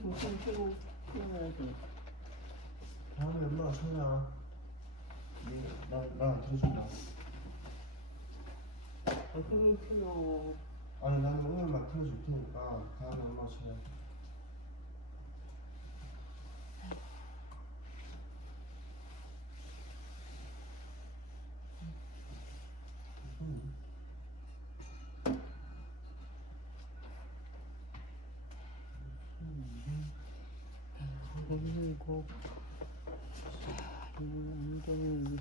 중심 펴고 풀어야지. 다음에 엄마가 쳐야. 나안 틀어준다. 어떻게 풀어? 아니 나는 오늘만 틀어줄 테니까 다음에 엄마가 쳐야. 그리고 완전히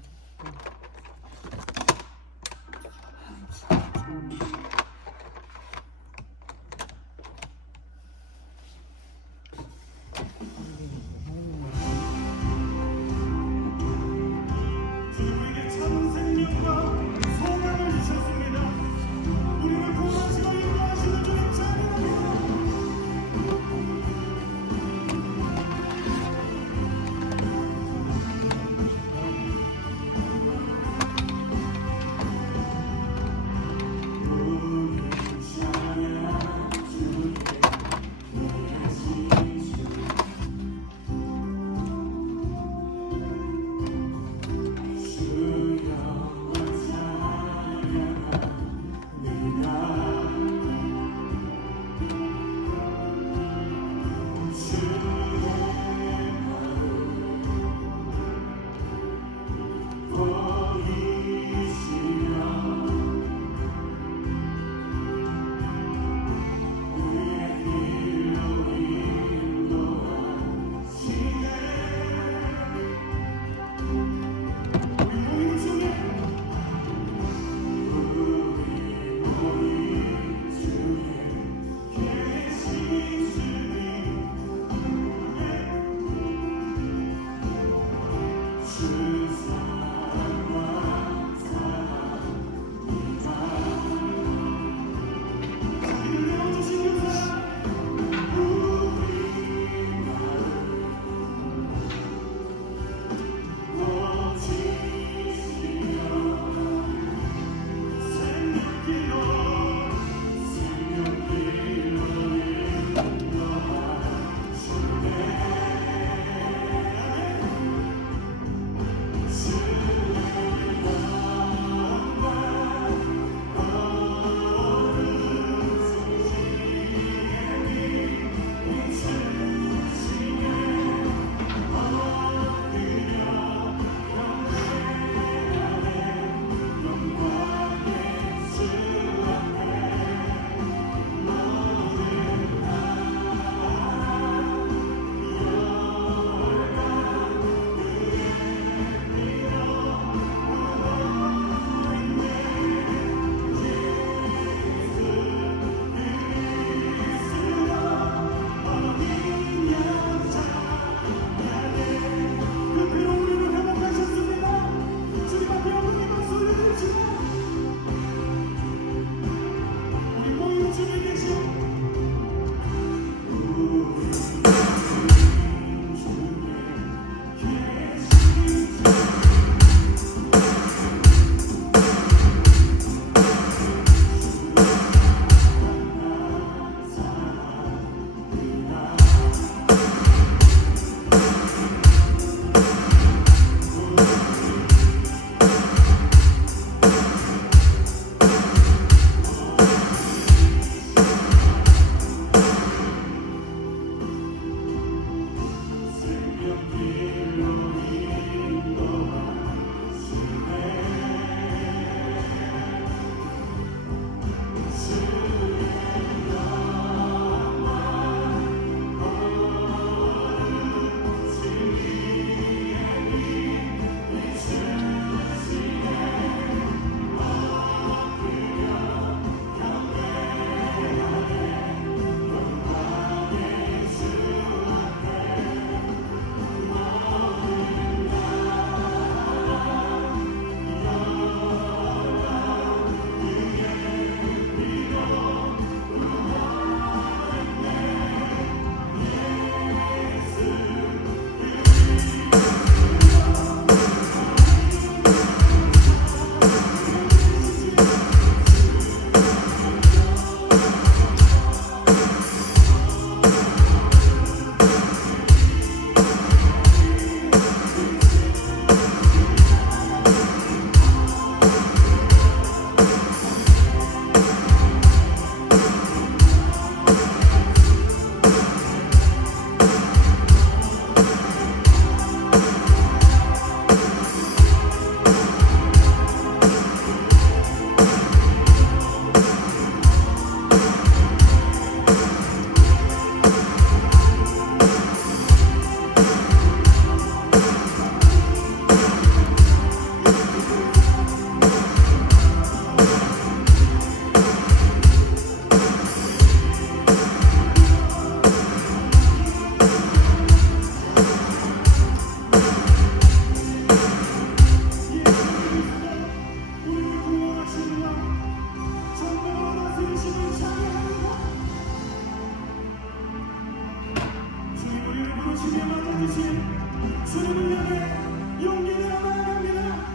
우리에게 참 생명과 소망을 주셨습니다. 우리를 구원하시고 인도하시는 주님 찬양합니다. 주님을 향해 용기를 나아갑니다.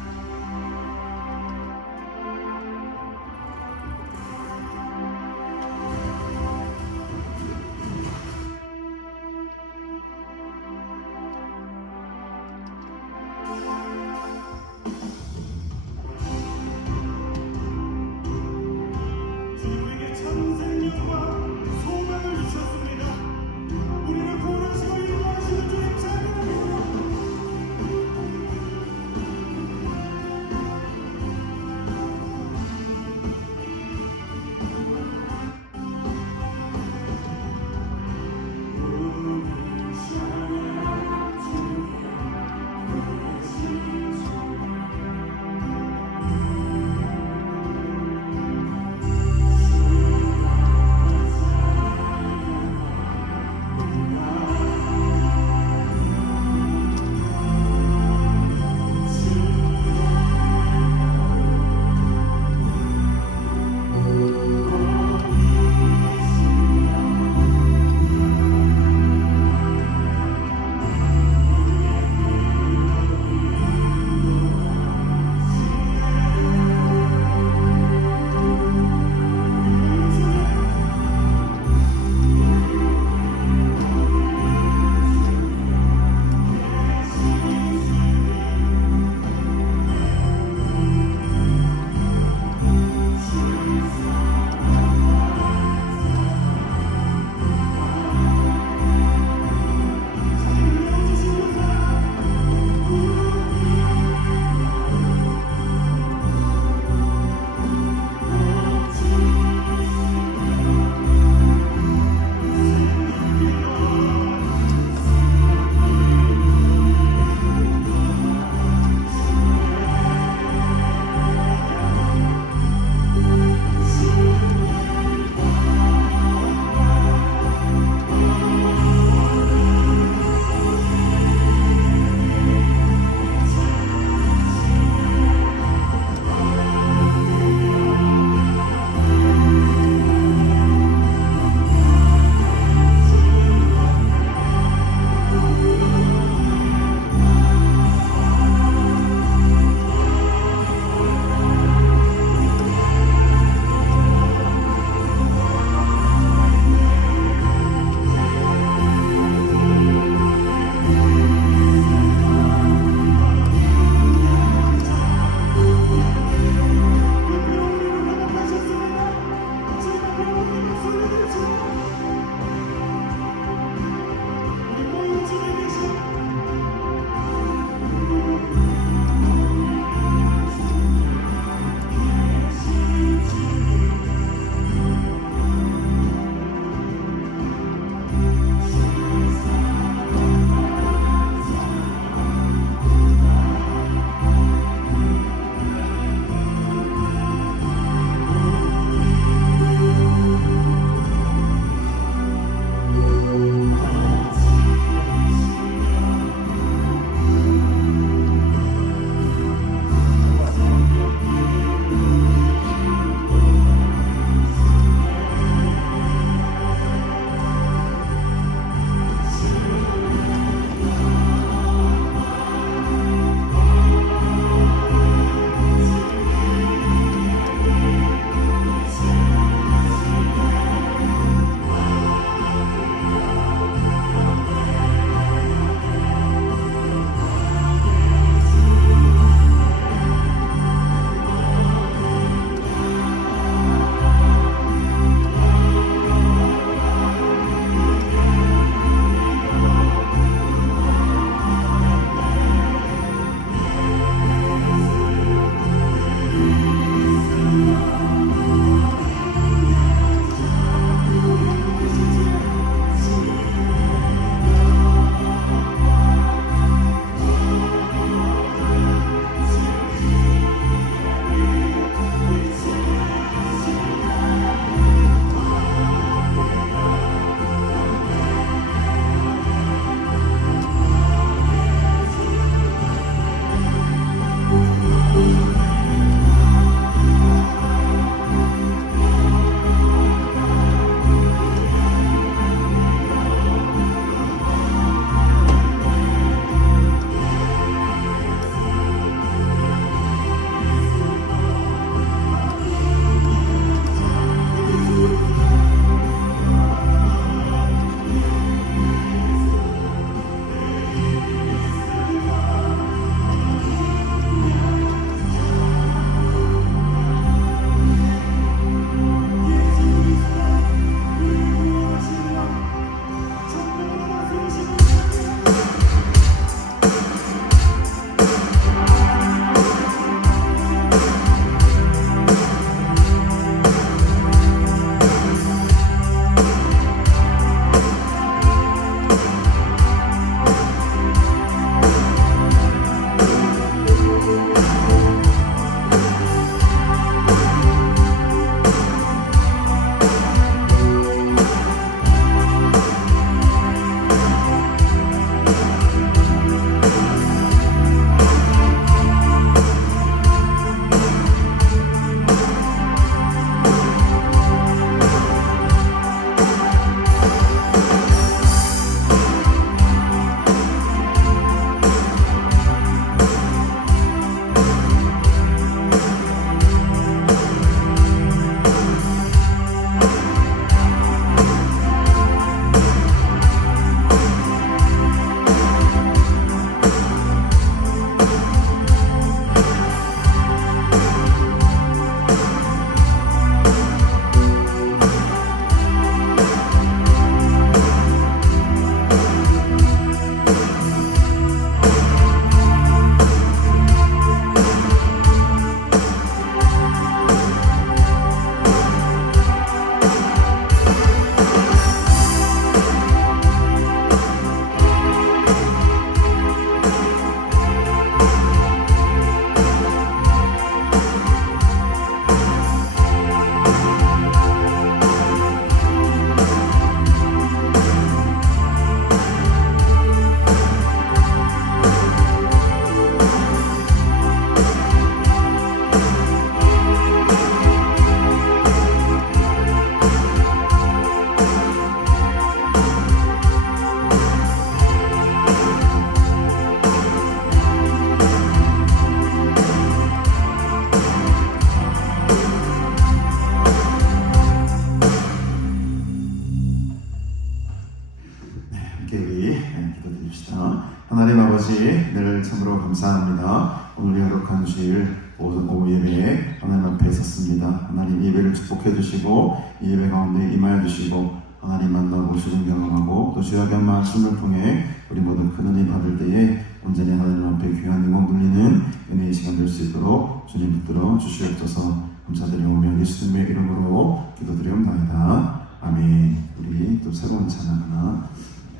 감사합니다. 오늘 거룩한 주일 오후 예배에 하나님 앞에 섰습니다. 하나님 예배를 축복해 주시고 이 예배 가운데 임하여 주시고 하나님 만나고 주님 경험하고 또 주의 귀한 말씀을 통해 우리 모두 큰 은혜 받을 때에 온전히 하나님 앞에 귀한 응원 돌리는 은혜의 시간 될 수 있도록 주님 붙들어 주시옵소서. 감사드리오며 예수님의 이름으로 기도드리옵나이다. 아멘. 우리 또 새로운 찬양 하나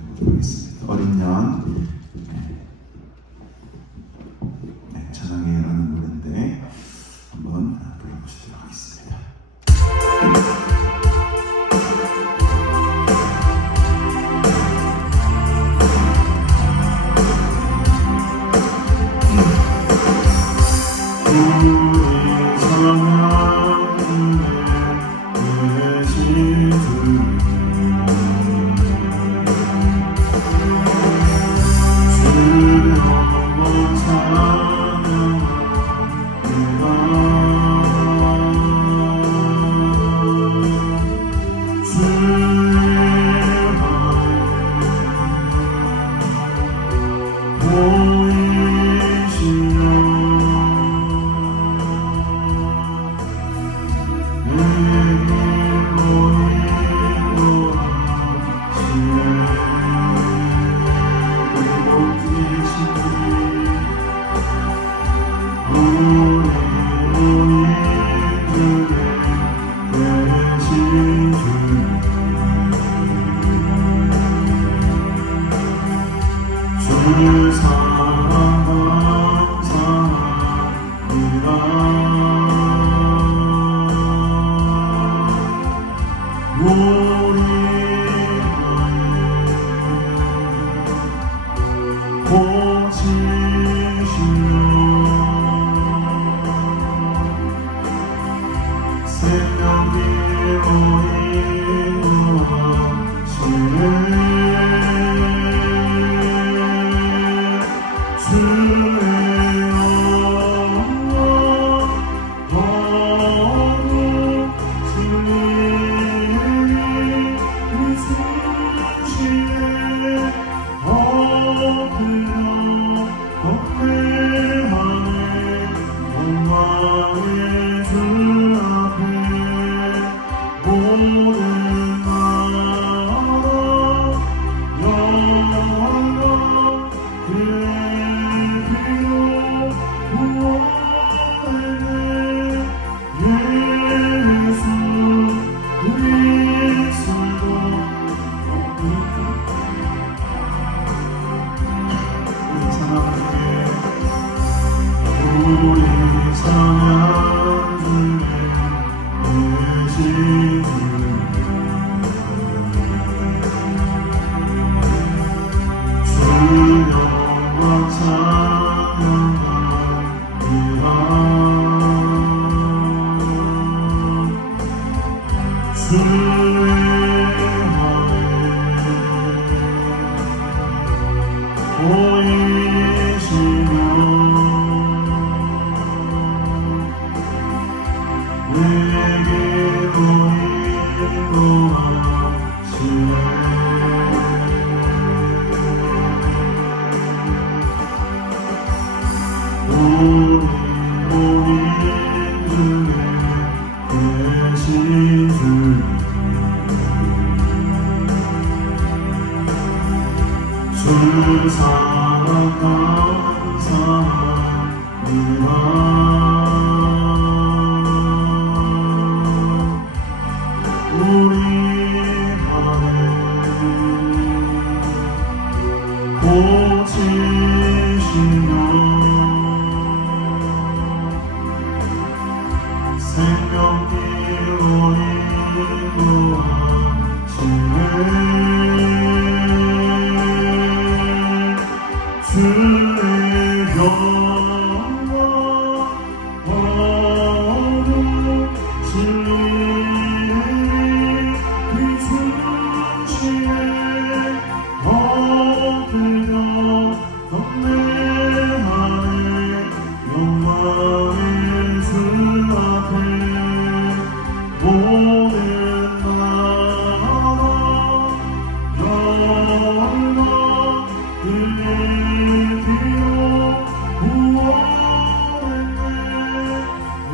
해보도록 하겠습니다. 어린 양 찬양해라는 노래인데 한번 불러보시도록 하겠습니다.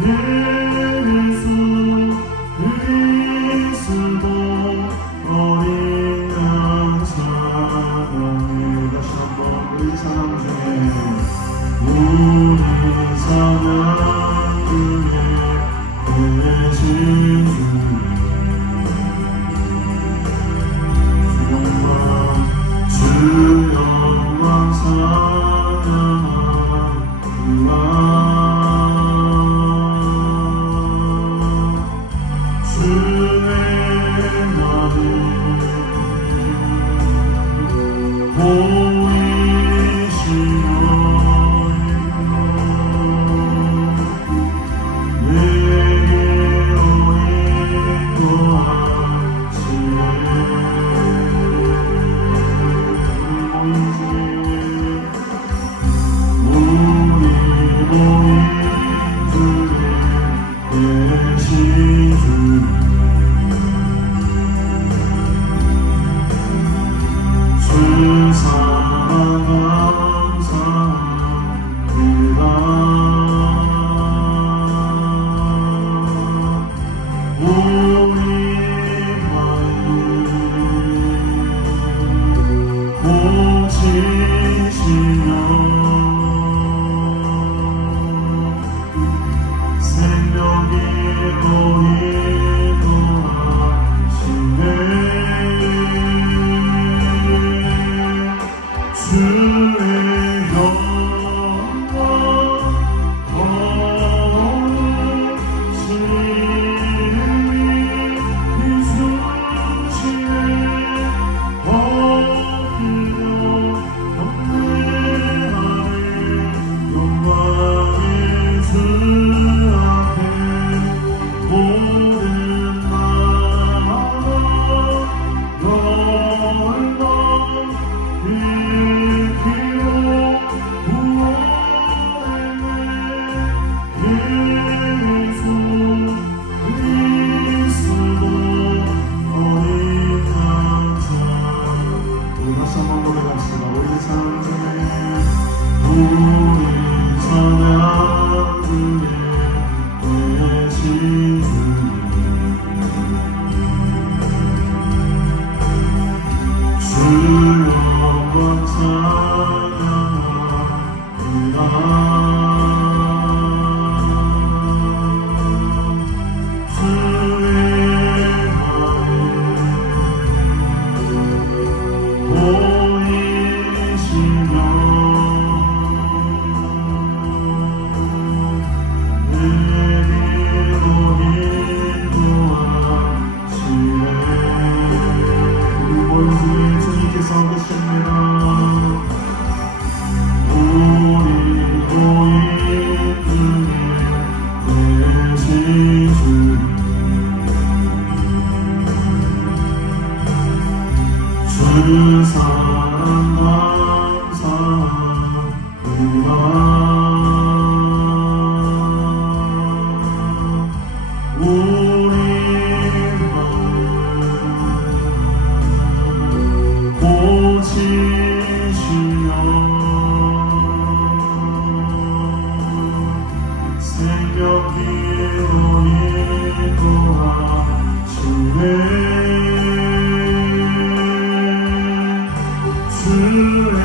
예수 그리스도 어린 양 사랑해. 다시 한번 우리 사랑 중에 우리 사랑 중에 계신 주님 주 영광 찬양합니다. 주의 날에 보이시며 내게 인도하시네. 우리 모인 중에 계신 주님 주 사랑 감사합니다. 우리 마음 고치시며 생명기로 인도하시네. 주의 영광 거룩하시네. 주 사랑 감사합니다. 우리 마음 고치시며 생명기로 인도하시네. 주의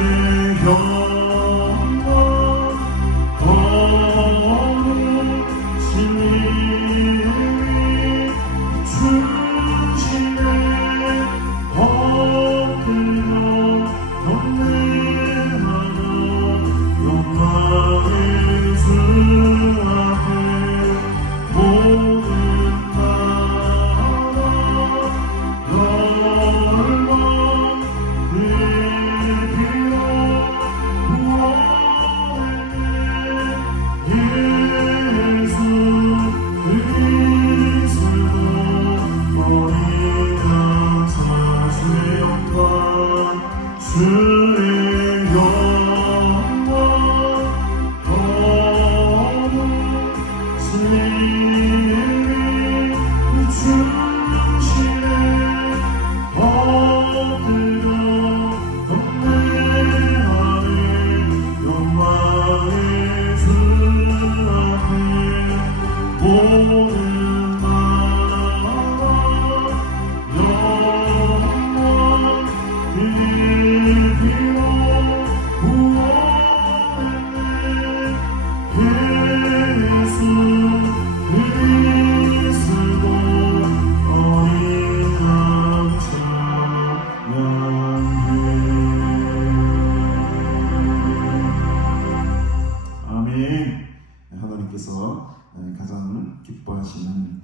영광 거룩하시니 주시네. 엎드려 경배하며 영광의 주 앞에 모든 나라 열방 주의 영광 거룩하시니 주시네. 엎드려 경배하네 영광의 주 앞에 하나님께서 가장 기뻐하시는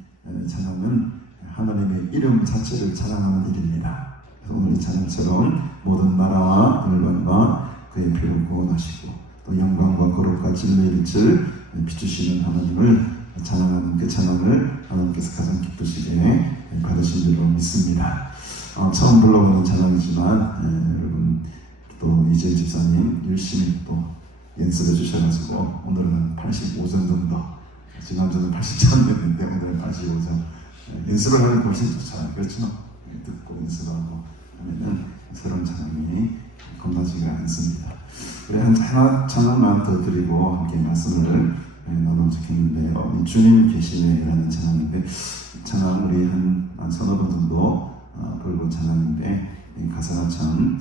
찬양은 하나님의 이름 자체를 자랑하는 일입니다. 그래서 오늘 이 찬양처럼 모든 나라와 열방과 그의 피로 구원하시고 또 영광과 거룩과 진리의 빛을 비추시는 하나님을 찬양하는 그 찬양을 하나님께서 가장 기쁘시게 받으신 줄로 믿습니다. 처음 불러보는 찬양이지만 여러분 또 이재일 집사님 열심히 또 연습해 주셔가지고 오늘은 85점 정도, 지난주는 80점이었는데 오늘은 85점. 연습을 하는 게 훨씬 좋잖아요. 그렇죠? 듣고 연습하고 하면은 새로운 찬양이 겁나지가 않습니다. 우리 하나 찬양만 더 드리고 함께 말씀을 나누면 좋겠는데요. 주님 계시네라는 찬양인데 찬양 우리 한 서너 번 정도 부르고 찬양인데 가사가 참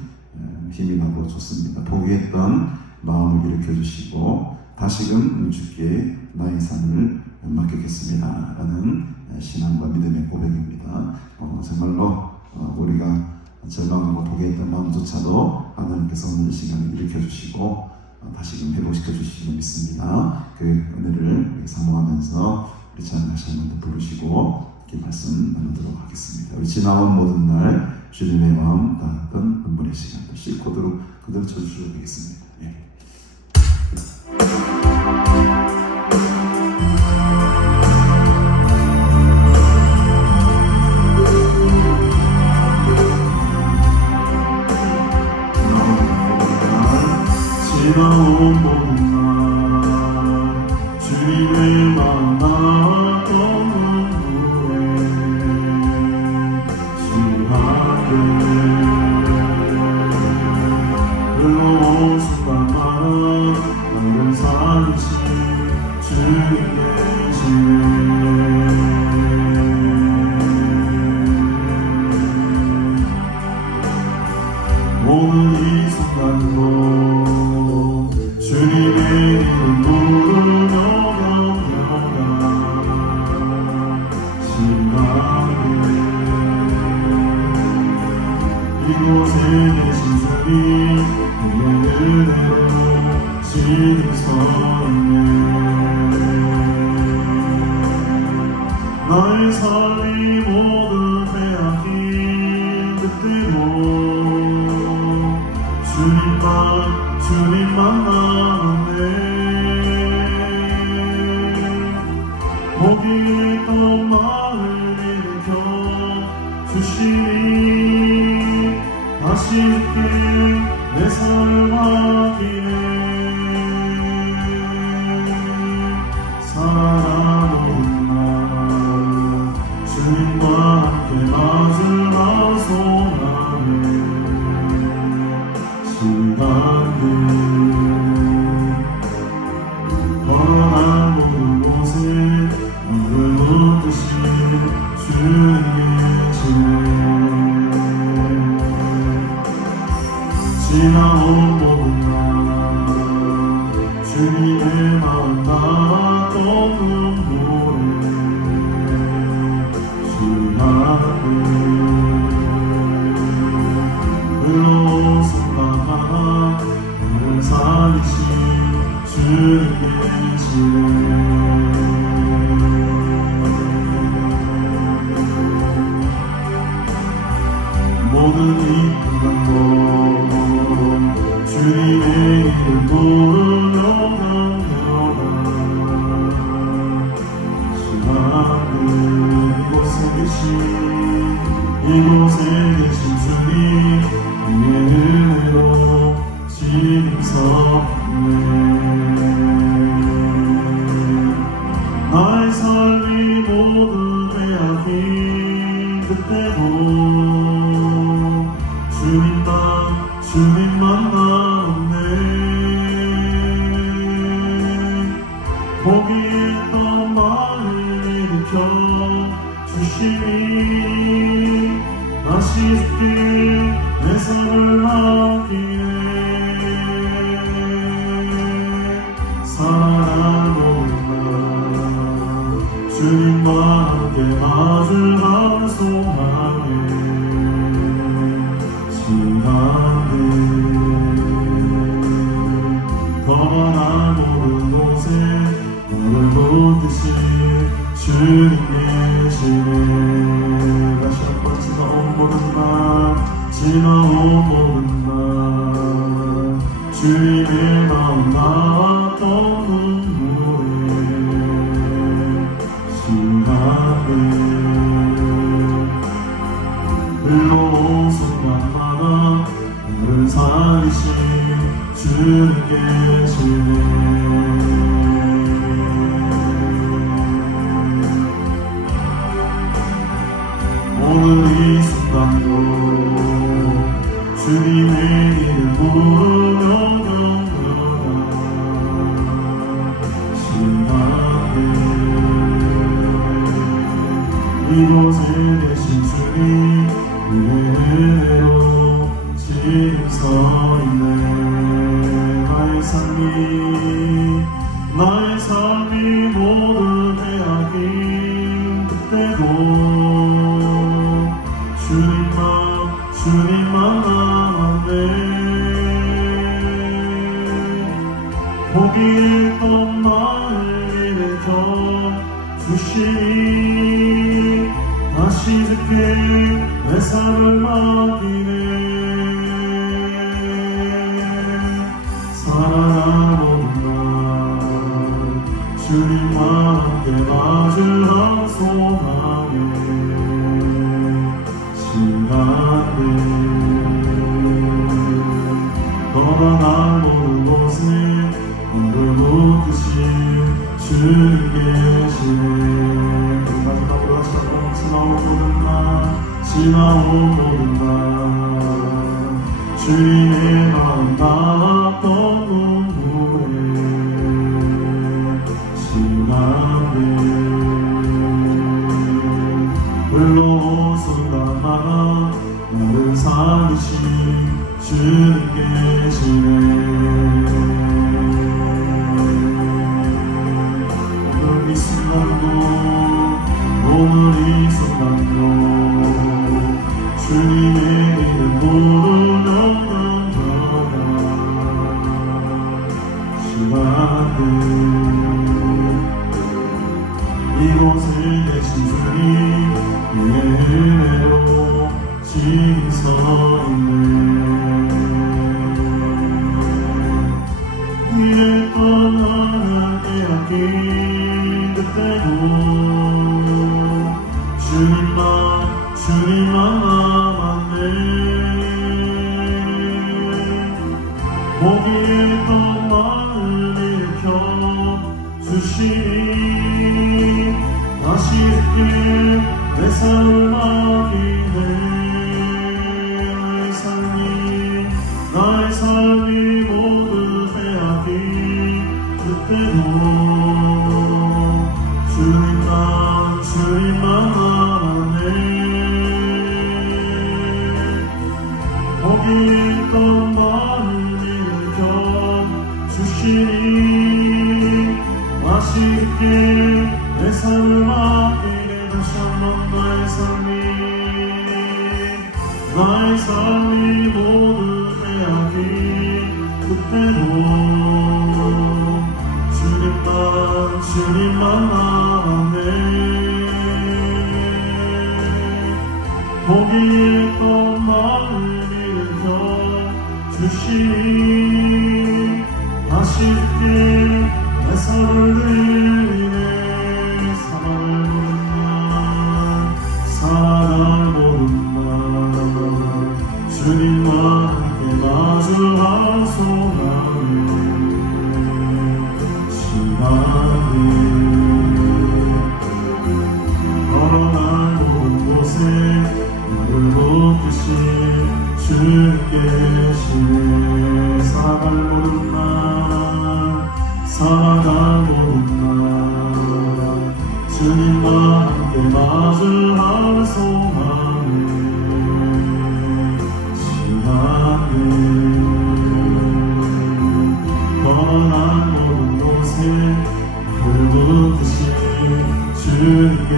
힘이 나고 좋습니다. 포기했던 마음을 일으켜주시고 다시금 주께 나의 삶을 맡기겠습니다 라는 신앙과 믿음의 고백입니다. 정말로 우리가 절망하고 포기했던 마음조차도 하나님께서 오늘 이 시간을 일으켜주시고 다시금 회복시켜주시기를 믿습니다. 그 은혜를 사모하면서 우리 찬양 다시 한 번 더 부르시고 이렇게 말씀 나누도록 하겠습니다. 우리 지나온 모든 날 주님의 마음 닿았던 눈물의 시간도 씩고도록 그대로 쳐주셔도 되겠습니다. 예. 지나온 모든 날 주님을 만났던 눈물에 취하게 흘러온 순간마다 나를 살리신 주님 계시네. 오늘 이 순간도 주님의 이름 부르며 나아가 시간에 이곳에 계신 주님 그의 은혜로 지금 서 있네. 나의 삶이 모두 빼앗긴 그때도 주님만 남았네. 포기했던 마음을 일으켜 주시니 다시 주께 내 삶을 맡기네. 살아가는 날 주님과 함께 맞으라 소망해. 걸어간 모든 곳에 너를 묻듯이 주님 계시네. 지나온 모든 날 주님의 마음 닿았던 눈물에 취하게 흘러온 순간마다 나를 살리신 주님 계시네. 모든 이 순간도 주님의 이름 부르며 달려가 이곳에 계신 주님 그의 은혜로 지금 서 있네. 나의 삶이 모두 빼앗긴 그때도 주님만 남았네. 포기했던 마음을 주께 내 삶을 맡기네. 살아가는 날 주님과 함께 마주한 소망에 시간들 떠나 모든 곳에 너를 묻듯이 주님 계시네. 다시 한번 지나온 모든 날 지나온 모든 날 주님의 마음 나왔던 눈물에 시간들 흘러온 순간마다 나를 살리신 주님 계시네. 오늘 이 순간도 주님의 이름 부르며 신나게 이곳에 계신 주님 은혜로 지금 서있네. 나의 삶이 모두 빼앗긴 그때도 주님만 남았네. 포기했던 나를 일으켜 주시니 다시 듣게 내 삶을 맡기네. 살아가는 날 주님과 함께 마주한 소망에 시간들 떠나갈 모든 곳에 너를 묻듯이 주님 계시네. 마지막으로 다시 한번 지나온 모든 날 지나온 모든 날 주님의 마음 나왔던 눈물에 시간들 흘러온 순간마다 나를 살리신 주님 계시네. 오늘 이 순간도 주님의 이름 부르며 넘겨가 시간들 이곳에 계신 주님 은혜로 지금 서있네. 이랬던 나를 빼앗긴 그때도 주님만 남았네. 포기했던 나를 일으켜 주시니 다시 듣게 내 삶을 맡기네. 나의 삶이 모두 빼앗긴 그때도 주님만 남았네. 포기했던 나를 일으켜 주시니 다시 듣게 내 삶을 맡기네. 다시 한번 나의 삶이 모두 빼앗긴 그때도 주님만 남았네. 포기했던 나를 일으켜 주시니 다시 듣게 내 삶을 드리네. 살아갈 모든 날 주님과 함께 마주한 소망에 시간을 걸어갈 모든 곳에 너를 묻듯이 주님 계시네. 살아갈 모든 날 주님과 함께 마주할 소망을 떠난 모든 곳에 불붙으신 주님께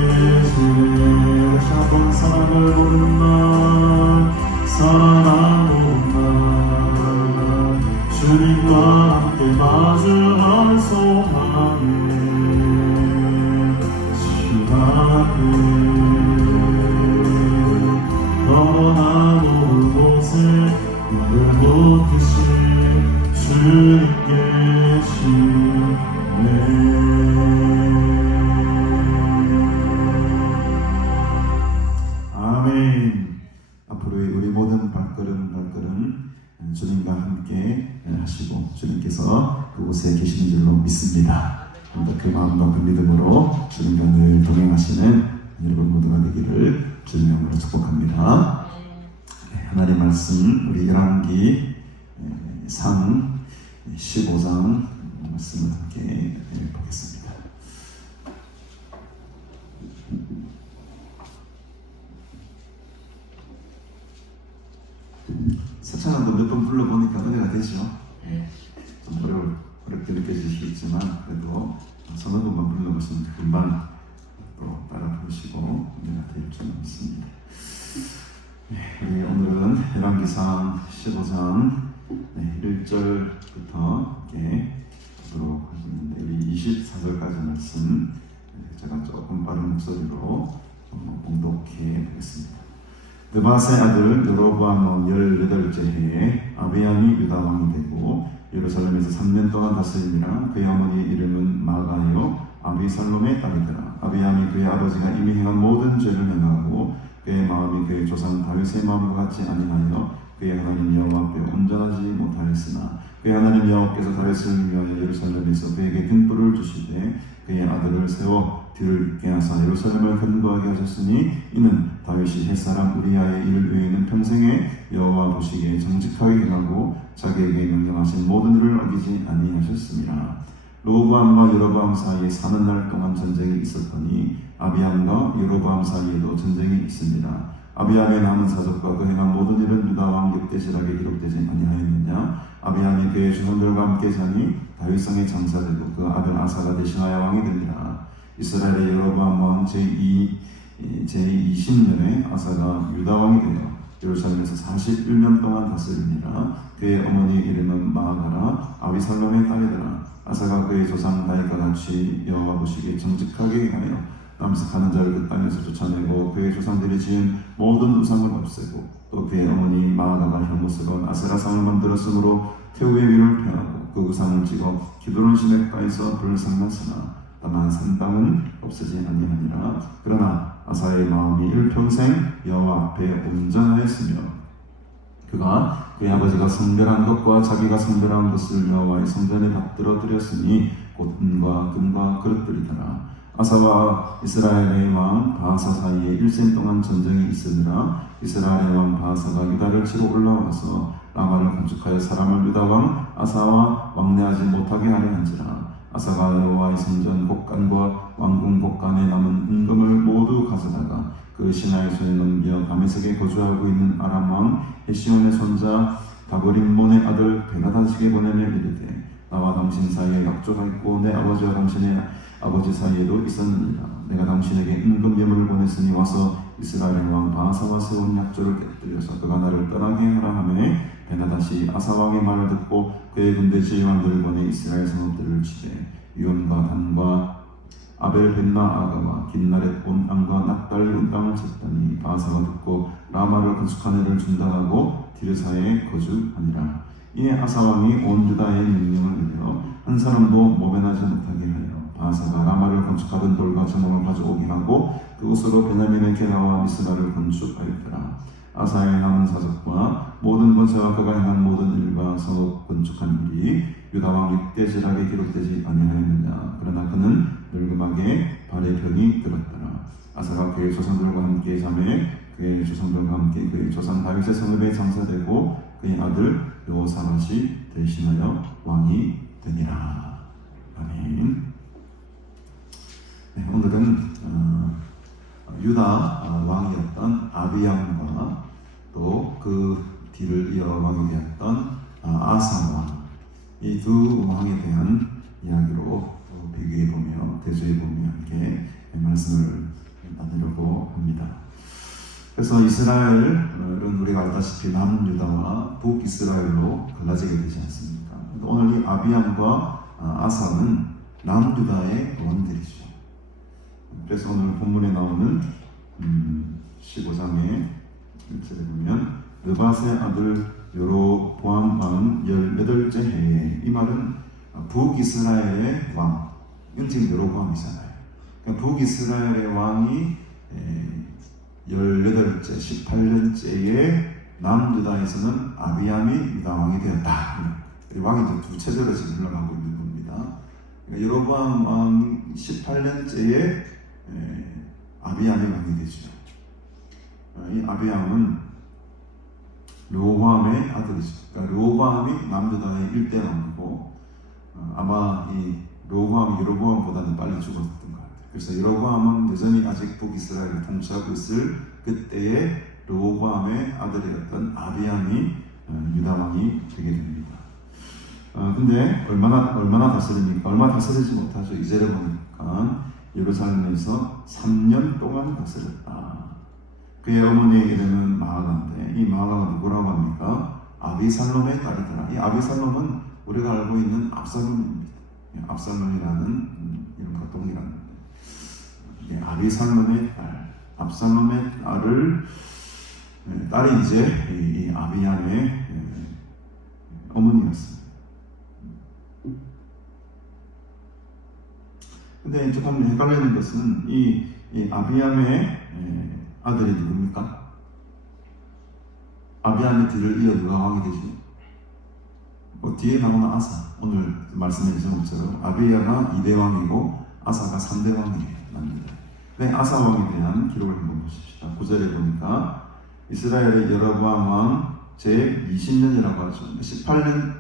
주의 다시 한번 사랑을 보는 날 사랑 보는 날 주님과 함께 마주할 소망에 시간에 떠난 모든 곳에 불붙으신 주님께 아멘. 앞으로의 우리 모든 발걸음 주님과 함께 하시고 주님께서 그곳에 계시는 줄로 믿습니다. 그 마음과 그 믿음으로 주님과 늘 동행하시는 여러분 모두가 되기를 주님의 이름으로 축복합니다. 하나님 말씀 우리 열왕기 상 15장 말씀을 함께 보겠습니다. 사찬한도 몇 번 불러보니까 은혜가 되죠. 좀 어렵게 느껴지시겠지만 그래도 서너 번만 불러보시면 금방 또 따라 부르시고 은혜가 될 줄 믿습니다. 우리 오늘은 열왕기상 15장 1절부터 이렇게 보도록 하겠는데 우리 24절까지 말씀 제가 조금 빠른 목소리로 봉독해 보겠습니다. 느바세 아들 여로보암 18째 해에 아비암이 유다 왕이 되고 예루살렘에서 3년 동안 다스리니라. 그의 어머니 이름은 마가요 아비살롬의 딸이더라. 아비암이 그의 아버지가 이미 행한 모든 죄를 행하고 그의 마음이 그의 조상 다윗의 마음과 같지 아니하여 그의 하나님 여호와 앞에 온전하지 못하였으나 그의 하나님 여호와께서 다윗을 위하여 예루살렘에서 그에게 등불을 주시되 그의 아들을 세워 뒤를 있게 하사 예루살렘을 견고하게 하셨으니 이는 다윗이 햇사람 우리아의 일 외에는 평생에 여호와 보시기에 정직하게 행하고 자기에게 명령하신 모든 일을 어기지 아니하셨습니다. 로보암과 여로보암 사이에 사는 날 동안 전쟁이 있었더니 아비암과 여로보암 사이에도 전쟁이 있습니다. 아비암의 남은 사적과 그 행한 모든 일은 유다 왕 역대시락에 기록되지 아니하였느냐. 아비암이 그의 조상들과 함께 자니 다윗성에 장사되고 그 아들 아사가 대신하여 왕이 됩니다. 이스라엘의 여로보암 왕 제20년에 아사가 유다 왕이 되어 예루살렘에서 41년 동안 다스립니다. 그의 어머니 이름은 마아가라 아비살롬의 딸이더라. 아사가 그의 조상 다윗과 같이 여호와 보시기에 정직하게 행하여 남색하는 자를 그 땅에서 쫓아내고 그의 조상들이 지은 모든 우상을 없애고 또 그의 어머니 마아가가 혐오스러운 아세라상을 만들었으므로 태우의 위를 펴하고 그 우상을 찍어 기드론 시냇가에서 불을 상놨으나 다만 산 땅은 없어지 아니하니라. 그러나 아사의 마음이 일평생 여호와 앞에 온전하였으며 그가 그의 아버지가 성별한 것과 자기가 성별한 것을 여호와의 성전에 받들어 드렸으니 곧 은과 금과 그릇들이더라. 아사와 이스라엘의 왕 바하사 사이에 일생 동안 전쟁이 있으니라. 이스라엘의 왕 바하사가 유다를 치러 올라와서 라마를 건축하여 사람을 유다 왕 아사와 왕래하지 못하게 하려 한지라. 아사가 여호와의 성전 곡간과 왕궁 곡간에 남은 은금을 모두 가져다가 그 시나의 손에 넘겨 다메섹에 거주하고 있는 아람 왕 헤시온의 손자 다보림몬의 아들 베나다식에 보내며 이르되 나와 당신 사이에 약조가 있고 내 아버지와 당신의 아버지 사이에도 있었느니라. 내가 당신에게 은금 예물을 보냈으니 와서 이스라엘 왕 바하사와 세운 약조를 깨뜨려서 그가 나를 떠나게 하라 하매 베나다시 아사 왕의 말을 듣고 그의 군대 지휘관들을 보내 이스라엘 성읍들을 치되 유온과 단과 아벨벤나 아가와 긴나렛 온 땅과 납달리 온 땅을 쳤더니 바하사가 듣고 라마를 건축한 해를 중단하고 디르사에 거주하니라. 이에 아사 왕이 온 유다의 명령을 내려 한 사람도 모면하지 못하게 하여 바하사가 라마를 건축하던 돌과 정금을 가져오게 하고 그곳으로 베냐민의 게라와 미스라를 건축하였더라. 아사의 남은 사적과 모든 권세와 그가 행한 모든 일과 성읍 건축한 일이 유다 왕 역대지락에 기록되지 아니하였느냐. 그러나 그는 늙음하게 발의 병이 들었더라. 아사가 그의 조상들과 함께 자매 그의 조상들과 함께 그의 조상 다윗의 성읍에 장사되고 그의 아들 여호사밧이 대신하여 왕이 되니라. 아멘. 네, 오늘은 유다 왕이었던 아비암과 또 그 뒤를 이어 왕이 되었던 아사 왕, 이 두 왕에 대한 이야기로 비교해 보며 대조해 보며 함께 말씀을 나누려고 합니다. 그래서 이스라엘은 우리가 알다시피 남유다와 북이스라엘로 갈라지게 되지 않습니까? 오늘 이 아비암과 아사는 남유다의 왕들이죠. 그래서 오늘 본문에 나오는 15장의 1절에 보면 느밧의 아들 여로보암 왕은 18째 해에, 이 말은 북이스라엘의 왕, 이건 지금 여로보암이잖아요. 그러니까 북이스라엘의 왕이 18째, 18년째에 남유다에서는 아비암이 유다 왕이 되었다. 왕이 이제 두 체제로 지금 흘러가고 있는 겁니다. 그러니까 여로보암 왕 18년째에 아비암이 왕이 되죠. 이 아비암은 르호보암의 아들이죠. 그러니까 르호보암이 남유다의 1대 왕이고 아마 이 르호보암이 여로보암보다는 빨리 죽었던 것 같아요. 그래서 여로보암은 여전히 아직 북이스라엘을 통치하고 있을 그때의 르호보암의 아들이었던 아비암이 유다 왕이 되게 됩니다. 근데 얼마나 다스립니까? 얼마 다스리지 못하죠. 이제를 보니까 예루살렘에서 3년 동안 다스렸다. 그의 어머니의 이름은 마아가인데, 이 마아가가 누구라고 합니까? 아비살롬의 딸이더라. 이 아비살롬은 우리가 알고 있는 압살롬입니다. 압살롬이라는 이름과 동일한 아비살롬의 딸, 압살롬의 딸이 이제 이 아비암의 어머니였습니다. 근데 조금 헷갈리는 것은 이 아비암의 아들이 누굽니까? 아비암의 뒤를 이어 누가 왕이 되죠? 뒤에 나오는 아사, 오늘 말씀해 주신 것처럼 아비야가 2대 왕이고 아사가 3대 왕이에요. 네, 아사 왕에 대한 기록을 한번 보십시다. 9절에 보니까 이스라엘의 여로보암 왕 제 20년이라고 하죠. 18년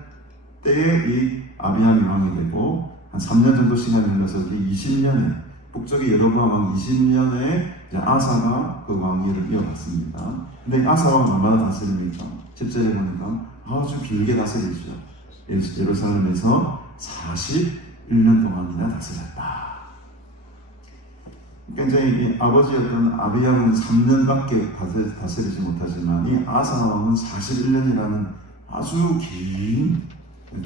때에 이 아비암이 왕이 되고 한 3년 정도 시간이 흘러서 20년에 북쪽의 여로보암 왕 20년에 이제 아사가 그 왕위를 이어갔습니다. 근데 아사 왕은 얼마나 다스립니까? 10절에 보니까 아주 길게 다스리죠. 예루살렘에서 41년 동안이나 다스렸다. 그러니까 이제 이 아버지였던 아비야는 3년밖에 다스리지 못하지만 이 아사 왕은 41년이라는 아주 긴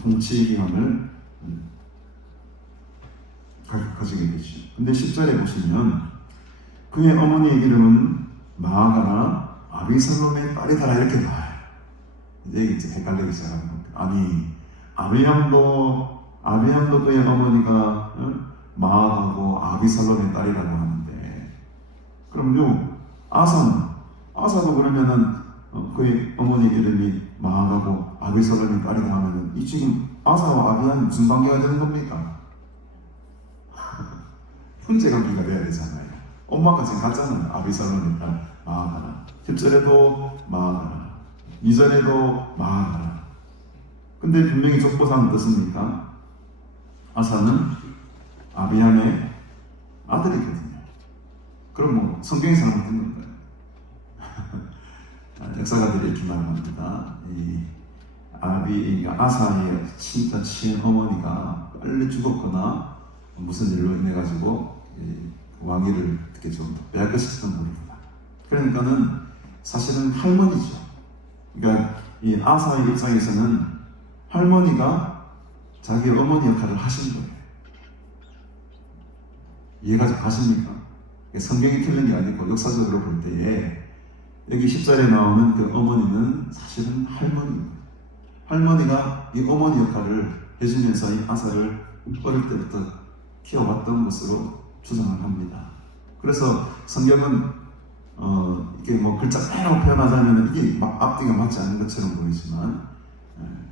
통치 기간을 가지게 되죠. 근데 10절에 보시면 그의 어머니의 이름은 마아가나 아비살롬의 딸이더라 이렇게 나와요. 이제 헷갈리기 시작하는 겁니다. 아니 아비암도 그의 어머니가 마아가고 아비살롬의 딸이라고 하는데, 그럼요 아사도 그러면은 그의 어머니 이름이 마아가고 아비살롬의 딸이다 하면은 이 지금 아사와 아비암이 무슨 관계가 되는 겁니까? 훈제 관계가 돼야 되잖아요. 엄마가 지금 같잖아요. 아비살롬의 딸 마아가라. 10절에도 마아가라, 2절에도 마아가라. 근데 분명히 족보상 어떻습니까? 아사는 아비암의 아들이거든요. 그럼 뭐 성경이 잘못된 건가요? 역사가들이 이렇게 말합니다. 아사의 친어머니가 빨리 죽었거나 무슨 일로 인해 가지고 왕위를 이렇게 좀 빼앗겼었던 분이구나. 그러니까는 사실은 할머니죠. 그러니까 이 아사의 입장에서는 할머니가 자기 어머니 역할을 하신 거예요. 이해가 좀 가십니까? 성경이 틀린 게 아니고 역사적으로 볼 때에 여기 10절에 나오는 그 어머니는 사실은 할머니입니다. 할머니가 이 어머니 역할을 해주면서 이 아사를 어릴 때부터 키워봤던 것으로 주장을 합니다. 그래서 성경은 이게 뭐 글자 그대로 표현하자면 이게 막 앞뒤가 맞지 않는 것처럼 보이지만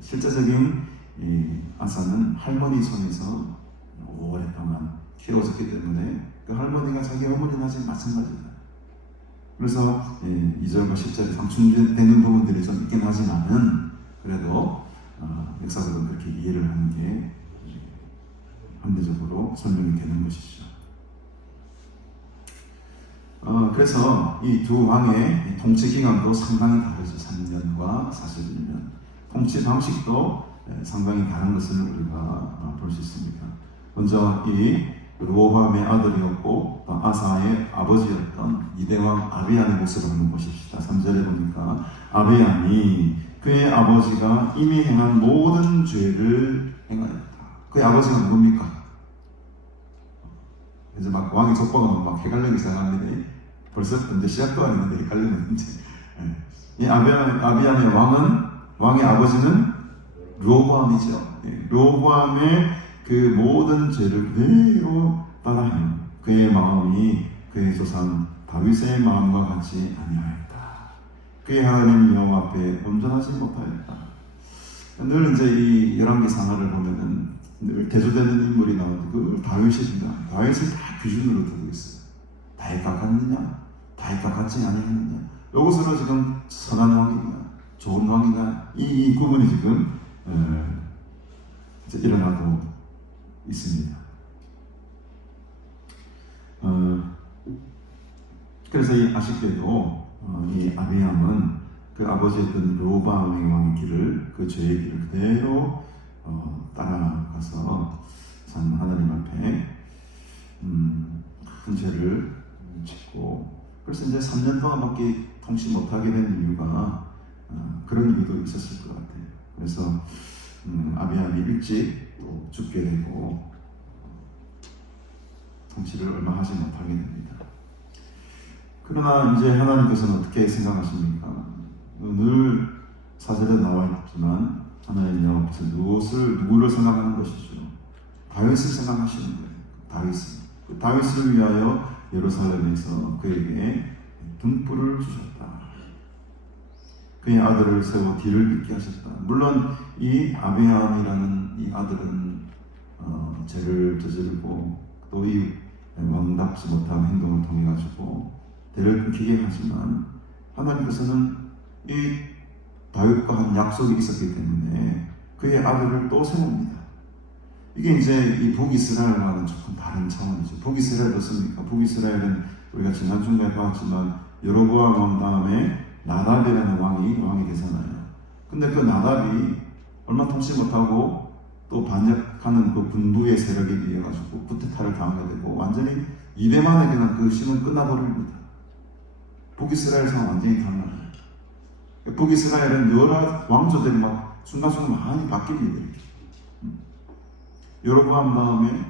실제적인 이 아사는 할머니 손에서 오랫동안 키워졌기 때문에 그 할머니가 자기 어머니나 마찬가지다. 그래서 2절과 10절에 상충되는 부분들이 좀 있긴 하지만은 그래도 역사적으로 그렇게 이해를 하는 게 합리적으로 설명이 되는 것이죠. 그래서 이 두 왕의 통치 기간도 상당히 다르죠. 3년과 41년. 통치 방식도 상당히 다른 것을 우리가 볼 수 있습니다. 먼저 이 르호보암의 아들이었고 또 아사의 아버지였던 이대왕 아비안의 모습을 한번 보십시다. 3절에 보니까 아비안이 그의 아버지가 이미 행한 모든 죄를 행하였다. 그의 아버지가 누굽니까? 이제 막 왕의 족보가 막 헷갈리기 시작합니다. 벌써 이제 시작도 아닌데 헷갈리는 문제. 이 아비안의 왕의 아버지는 르호보암이죠. 르호보암의 그 모든 죄를 그대로 따라 행한 그의 마음이 그의 조상 다윗의 마음과 같이 아니하였다. 그의 하나님 여호와 앞에 온전하지 못하였다. 늘 이제 이 열왕기 상하를 보면은 늘 대조되는 인물이 나오는데 그 다윗입니다. 다윗을 다 기준으로 두고 있어요. 다윗과 같느냐, 다윗과 같지 아니하느냐. 이것으로 지금 선한 왕이냐, 좋은 왕이냐 이 구분이 지금 이제 일어나고 있습니다. 그래서 이 아쉽게도 이 아비암은 그 아버지였던 르호보암의 왕의 길을 그 죄의 길을 그대로 따라가서 참 하나님 앞에 큰 죄를 짓고 그래서 이제 3년 동안밖에 통치 못하게 된 이유가 그런 이유도 있었을 것 같아요. 그래서 아비암이 일찍 또 죽게 되고 통치를 얼마 하지 못하게 됩니다. 그러나 이제 하나님께서는 어떻게 생각하십니까? 늘 사절에 나와 있지만 하나님 여호와께서 누구를 생각하는 것이죠? 다윗을 생각하시는 거예요. 다윗을 위하여 예루살렘에서 그에게 등불을 주셨다. 그의 아들을 세워 뒤를 잇게 하셨다. 물론 이 아비암이라는 이 아들은 죄를 저지르고 또 이 왕답지 못한 행동을 통해 가지고 대를 끊기게 하지만 하나님께서는 이 다윗과 한 약속이 있었기 때문에 그의 아들을 또 세웁니다. 이게 이제 이 북이스라엘과는 조금 다른 차원이죠. 북이스라엘 어떻습니까? 북이스라엘은 우리가 지난 중간에 봤지만 여로보암 왕 다음에 나답이라는 왕이 되잖아요. 근데 그 나답이 얼마 통치 못하고 또 반역하는 그 군부의 세력에 의해 가지고 쿠데타를 당하게 되고 완전히 이대 만에 그냥 그 시는 끝나버립니다. 북이스라엘 상황 완전히 달라요. 북이스라엘은 여러 왕조들이 막 순간순간 많이 바뀝니다. 이렇게. 여로보암 다음에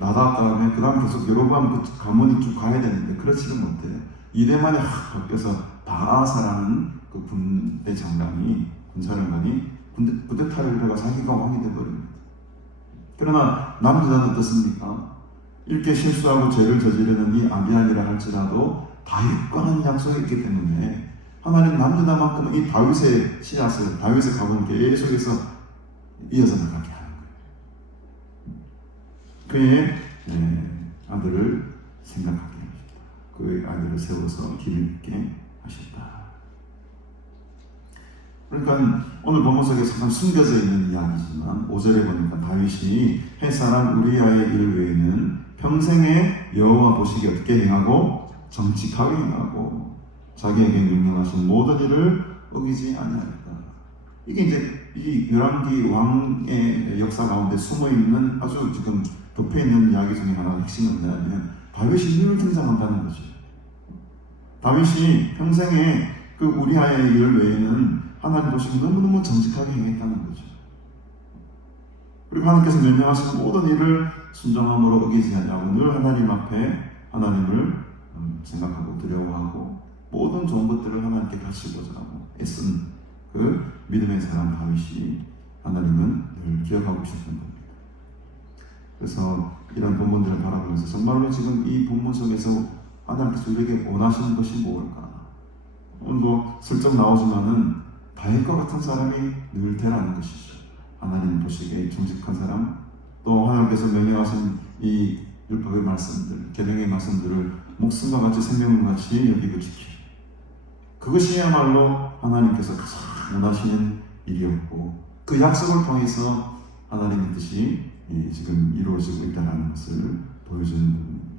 나답 다음에 그 다음 계속 여로보암 그 가문이 쭉 가야 되는데 그렇지는 못해요. 이대 만에 바뀌어서 바아사라는 그 군대 장관이 군사령관이 쿠데타를 해가 자기가 왕이 되어버립니다. 그러나 남유다는 어떻습니까? 이렇게 실수하고 죄를 저지르는 이 아비안이라 할지라도 다윗과 한 약속이 있기 때문에 하나님 남유다만큼은 이 다윗의 씨앗을 다윗의 가문을 계속해서 이어서 나가게 하는 거예요. 그의 아들을 생각하게 하셨다. 그의 아들을 세워서 길을 잇게 하셨다. 그러니까 오늘 본문 속에 참 숨겨져 있는 이야기지만 5절에 보니까 다윗이 햇사람 우리아의 일 외에는 평생에 여호와 보시기에 어떻게 행하고 정직하게 행하고 자기에게 명령하신 모든 일을 어기지 아니하였다. 이게 이제 이 열왕기 왕의 역사 가운데 숨어 있는 아주 지금 덮여 있는 이야기 중에 하나 핵심은 뭐냐면 다윗이 늘 등장한다는 거죠. 다윗이 평생에 그 우리아의 일 외에는 하나님 보시기 너무너무 정직하게 행했다는 거죠. 그리고 하나님께서 명령하시는 모든 일을 순종함으로 어기지 않냐고 늘 하나님 앞에 하나님을 생각하고 두려워하고 모든 좋은 것들을 하나님께 바치고자 하고 애쓴 그 믿음의 사람 다윗이 하나님은 늘 기억하고 계셨던 겁니다. 그래서 이런 본문들을 바라보면서 정말로 지금 이 본문 속에서 하나님께서 우리에게 원하시는 것이 무엇일까? 오늘도 슬쩍 나오지만은 다윗과 같은 사람이 늘 되라는 것이죠. 하나님 보시기에 정직한 사람, 또 하나님께서 명령하신 이 율법의 말씀들, 계명의 말씀들을 목숨과 같이 생명과 같이 여기고 지키고 그것이야말로 하나님께서 가장 원하시는 일이었고 그 약속을 통해서 하나님의 뜻이 지금 이루어지고 있다는 것을 보여주는 부분입니다.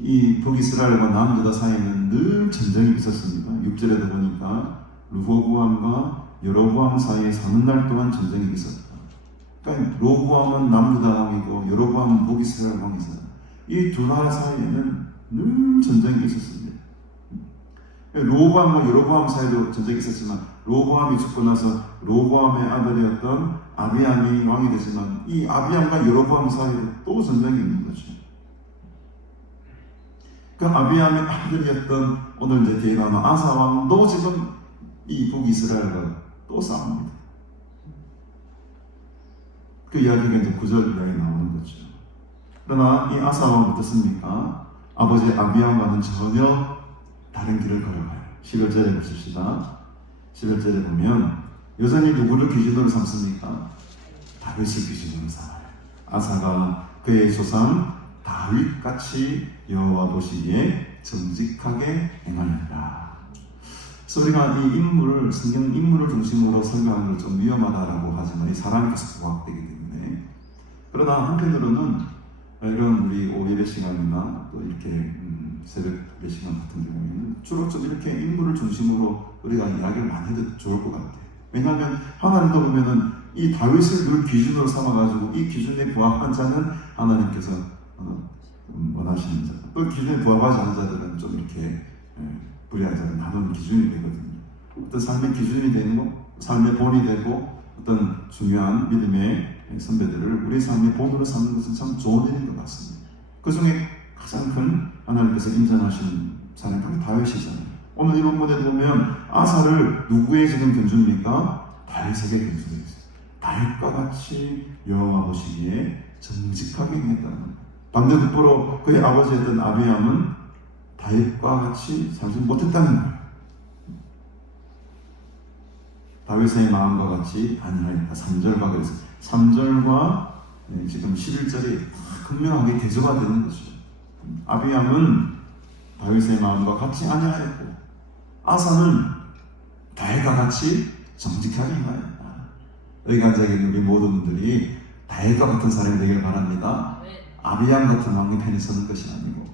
이 북이스라엘과 남유다 사이에는 늘 전쟁이 있었습니다. 6절에도 보니까 르호보암과 여로보암 사이에 3날 동안 전쟁이 있었다. 그러니까 로보암은 남유다 왕이고 여로보암은 북이스라엘 왕이었어요. 이 두 나라 사이에는 늘 전쟁이 있었습니다. 로보암과 여로보암 사이도 전쟁이 있었지만 로보암이 죽고 나서 로보암의 아들이었던 아비암이 왕이 되지만 이 아비암과 여로보암 사이에 또 전쟁이 있는 거죠. 그 아비암의 아들이었던 오늘 이제 뒤에 나오는 아사 왕도 지금 이 북이스라엘과 또 싸웁니다. 그 이야기가 이제 9절 이야기 나오는 거죠. 그러나 이 아사 왕은 어떻습니까? 아버지 아비암과는 전혀 다른 길을 걸어가요. 11절에 보십시다. 11절에 보면 여전히 누구를 기준으로 삼습니까? 다윗을 기준으로 삼아요. 아사가 그의 조상 다윗같이 여호와 보시기에 정직하게 행하였다. 그래서 우리가 이 인물을 성경 인물을 중심으로 설명하는 건 좀 위험하다라고 하지만 이 사람이 계속 부각되기 때문에 그러나 한편으로는 이런 우리 오후 예배 시간이나 또 이렇게 새벽 예배 시간 같은 경우에는 주로 좀 이렇게 인물을 중심으로 우리가 이야기를 많이 해도 좋을 것 같아요. 왜냐하면 하나님도 보면은 이 다윗을 늘 기준으로 삼아가지고 이 기준에 부합한 자는 하나님께서 원하시는 자, 또 기준에 부합하지 않은 자들은 좀 이렇게 불의한 자를 나누는 기준이 되거든요. 어떤 삶의 기준이 되는 거, 삶의 본이 되고 어떤 중요한 믿음의 선배들을 우리 삶의 본으로 삼는 것은 참 좋은 일인 것 같습니다. 그 중에 가장 큰 하나님께서 인정하시는 사람이 바로 다윗이잖아요. 오늘 이 본문에 보면 아사를 누구의 지금 견주입니까? 다윗에게 견주되어 있어요. 다윗과 같이 여호와 보시기에 정직하게 행했다는 거예요. 반대급부로 그의 아버지였던 아비암은 다윗과 같이 살지 못했다는 거예요. 다윗의 마음과 같이 아니하였다. 3절과 그래서 3절과 지금 11절이 분명하게 대조가 되는 것이죠. 아비암은 다윗의 마음과 같이 아니하였고 아사는 다윗과 같이 정직하게 행하였다. 여기 앉아있는 우리 모든 분들이 다윗과 같은 사람이 되길 바랍니다. 아비암 같은 왕의 편에 서는 것이 아니고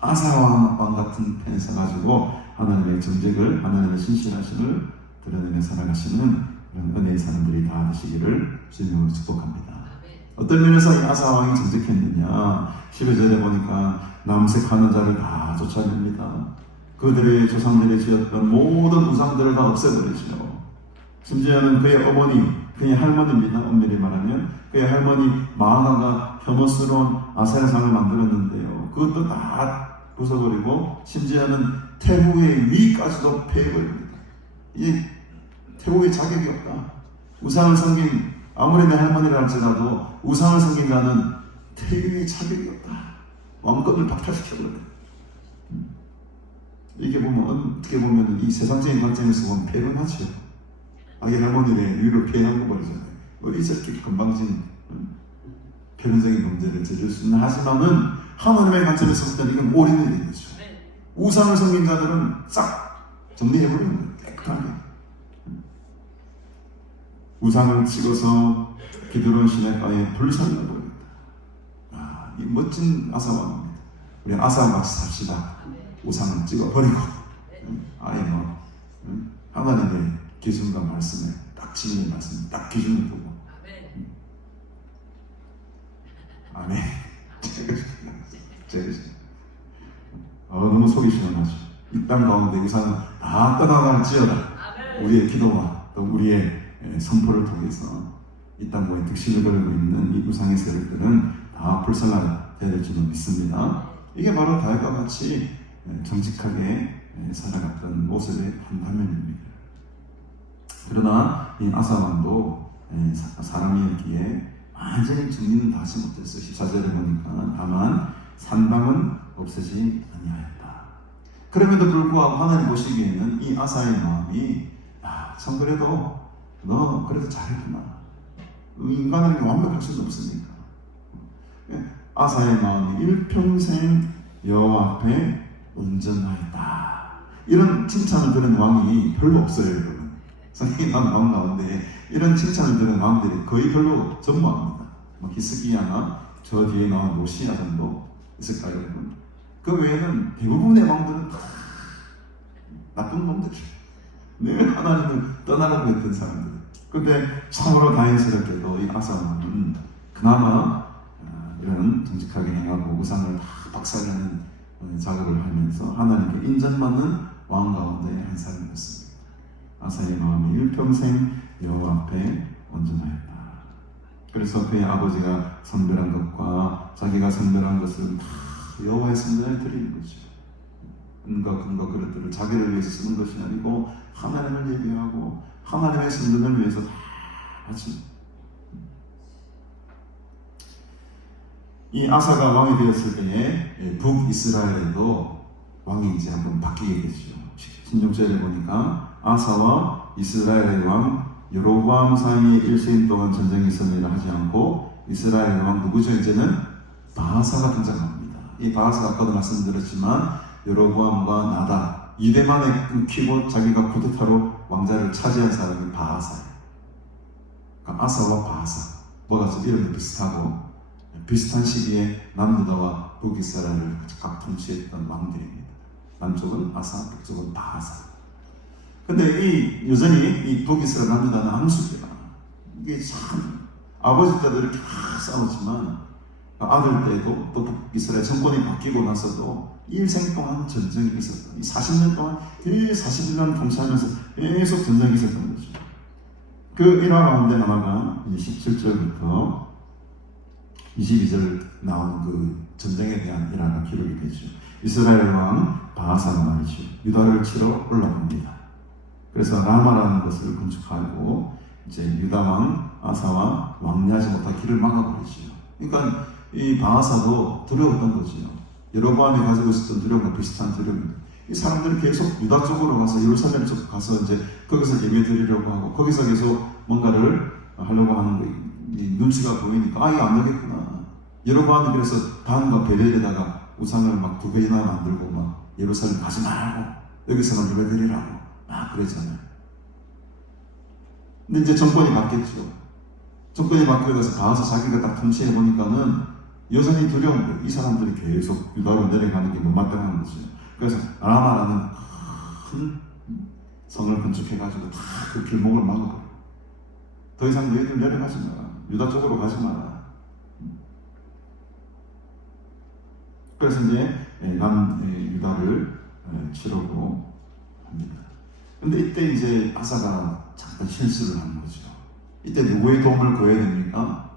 아사 왕 같은 편에 서가지고 하나님의 정직을 하나님의 신실하심을 드러내며 살아가시는 그런 은혜의 사람들이 다 되시기를 주님으로 축복합니다. 어떤 면에서 이 아사 왕이 정직했느냐 12절에 보니까 남색하는 자를 다 쫓아냅니다. 그들의 조상들이 지었던 모든 우상들을 다 없애버리죠. 심지어는 그의 어머니, 그의 할머니입니다. 엄밀히 말하면 그의 할머니 마아가가 혐오스러운 아세라상을 만들었는데요. 그것도 다 부숴버리고 심지어는 태후의 위까지도 패해버립니다. 이 태후의 자격이 없다. 우상을 섬긴 아무리 내 할머니라 할지라도 우상을 섬긴 자는 태후의 자격이 없다. 왕권을 박탈시켜버려요. 이게 보면 어떻게 보면 이 세상적인 관점에서 보면 패배하죠. 아기 할머니를 위로 패해한 거 버리잖아요. 우리 저렇게 건방진 표면적인 문제를 제줄 수 있는 하지만은 하나님의 관점에서 볼 때는 이건 올인이 되는 거죠. 우상을 섬긴 자들은 싹 정리해버리는 거예요. 깨끗하게. 우상을 찍어서 기드론 시내가에 불살라버립니다. 이 멋진 아사왕입니다. 우리 아사와 같이 삽시다. 우상을 찍어버리고 아예 하나님의 기준과 말씀에 딱 지는 말씀, 딱 기준을 두고 아멘. 너무 속이 시원하죠. 이 땅 가운데 우상은 다 떠나갈지어다. 우리의 기도와 또 우리의 선포를 통해서 이 땅 가운데 득실을 걸고 있는 이 우상의 세력들은 다 불살라야 될 줄로 믿습니다. 이게 바로 다윗과 같이 정직하게 살아갔던 모습의 한 단면입니다. 그러나 이 아사왕도 사람이었기에 완전히 정리는 다시 못했어요. 14절에 보니까 다만 산당은 없애지 아니하였다. 그럼에도 불구하고 하나님 보시기에는 이 아사의 마음이 참 그래도 너 그래도 잘했구나. 인간은 완벽할 수는 없으니까. 아사의 마음이 일평생 여호와 앞에 온전하였다. 이런 칭찬을 들은 왕이 별로 없어요, 여러분. 성경에 나온 왕 가운데 이런 칭찬을 들은 왕들이 거의 별로 전무합니다. 히스기야나 저 뒤에 나온 모시아 정도 있을까요, 여러분? 그 외에는 대부분의 왕들은 다 나쁜 놈들이에요. 늘 하나님을 떠나려고 했던 사람들. 근데 참으로 다행스럽게도 이 아사 왕은 그나마 이런 정직하게 행하고 우상을 다 박살내는 작업을 하면서 하나님께 인정받는 왕 가운데 한 사람이었습니다. 아사의 마음이 일평생 여호와 앞에 온전하였다. 그래서 그의 아버지가 선별한 것과 자기가 선별한 것을 다 여호와의 성전에 드리는 거죠. 은과 금과 그릇들을 자기를 위해서 쓰는 것이 아니고 하나님을 예배하고 하나님의 성전을 위해서 다 같이. 이 아사가 왕이 되었을 때에 북이스라엘에도 왕이 이제 한번 바뀌게 되죠. 16절에 보니까 아사와 이스라엘의 왕 여로보암 사이에 일시인 동안 전쟁이 있었느니라 하지 않고 이스라엘 왕 누구죠? 이제는 바하사가 등장합니다. 이 바하사가 아까도 말씀드렸지만 여로보암과 나다 이대만에 끊기고 자기가 쿠데타로 왕자를 차지한 사람이 바하사예요. 그러니까 아사와 바하사 뭐가 좀 이름도 비슷하고 비슷한 시기에 남유다와 북이스라엘을 각 통치했던 왕들입니다. 남쪽은 아사, 북쪽은 바하사. 근데 여전히 이 북이스라엘 남유다는 암숙이야. 이게 참 아버지 때도 이렇게 싸웠지만 아들 때도 또 북이스라엘 정권이 바뀌고 나서도 일생 동안 전쟁이 있었던 이 40년 동안 41년 통치하면서 계속 전쟁이 있었던 거죠. 그 일화 가운데 하나가 17절부터 22절 나오는 그 전쟁에 대한 일화가 기록이 되죠. 이스라엘 왕 바하사가 말이죠. 유다를 치러 올라옵니다. 그래서 라마라는 것을 건축하고 이제 유다 왕 아사와 왕래하지 못할 길을 막아버리죠. 그러니까 이 바하사도 두려웠던 거지요. 여로보암이 가지고 있었던 두려움과 비슷한 두려움입니다. 이 사람들이 계속 유다 쪽으로 가서 예루살렘 쪽 가서 이제 거기서 예배 드리려고 하고 거기서 계속 뭔가를 하려고 하는 거 눈치가 보이니까 이거 안 되겠구나. 여로보암이 그래서 단과 베델에다가 우상을 막 2배나 만들고 막 예루살렘 가지 말고 여기서만 예배 드리라고 막 그랬잖아요. 근데 이제 정권이 바뀌었죠. 정권이 바뀌어서 바하사 자기가 딱 통치해 보니까는 여전히 두려운 거예요. 이 사람들이 계속 유다로 내려가는 게 못마땅한 거죠. 그래서 라마라는 큰 성을 건축해가지고 다 그 길목을 막아버려요. 더 이상 너희들 내려가지 마라. 유다 쪽으로 가지 마라. 그래서 이제 유다를 치르고 합니다. 근데 이때 이제 아사가 잠깐 실수를 한 거죠. 이때 누구의 도움을 구해야 됩니까?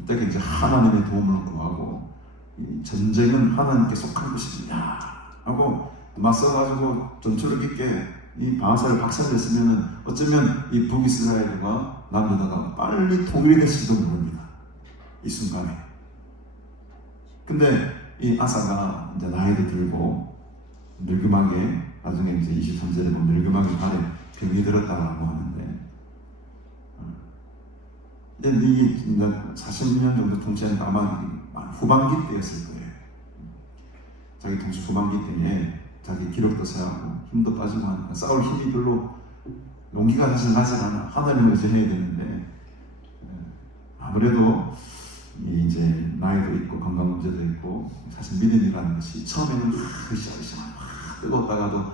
이때 이제 하나님의 도움을 구하고 이 전쟁은 하나님께 속한 것입니다 하고 맞서가지고 전투력 있게 이 바하사를 박살냈으면은 어쩌면 이 북이스라엘과 남유다가 빨리 통일이 됐을지도 모릅니다. 이 순간에. 근데 이 아사가 이제 나이도 들고 늙음하게 나중에 이제 23절에 보면 늙음하게 발에 병이 들었다라고 하는데 근데 이게 40년 정도 통치하니까 아마 후반기 때였을 거예요. 자기 통치 후반기 때에 자기 기력도 세하고 힘도 빠지고 하니까 싸울 힘이 별로 용기가 사실 나지 않아. 하나님을 의지해야 되는데 아무래도 이제 나이도 있고 건강 문제도 있고 사실 믿음이라는 것이 처음에는 으쌰으쌰 뜨거웠다가도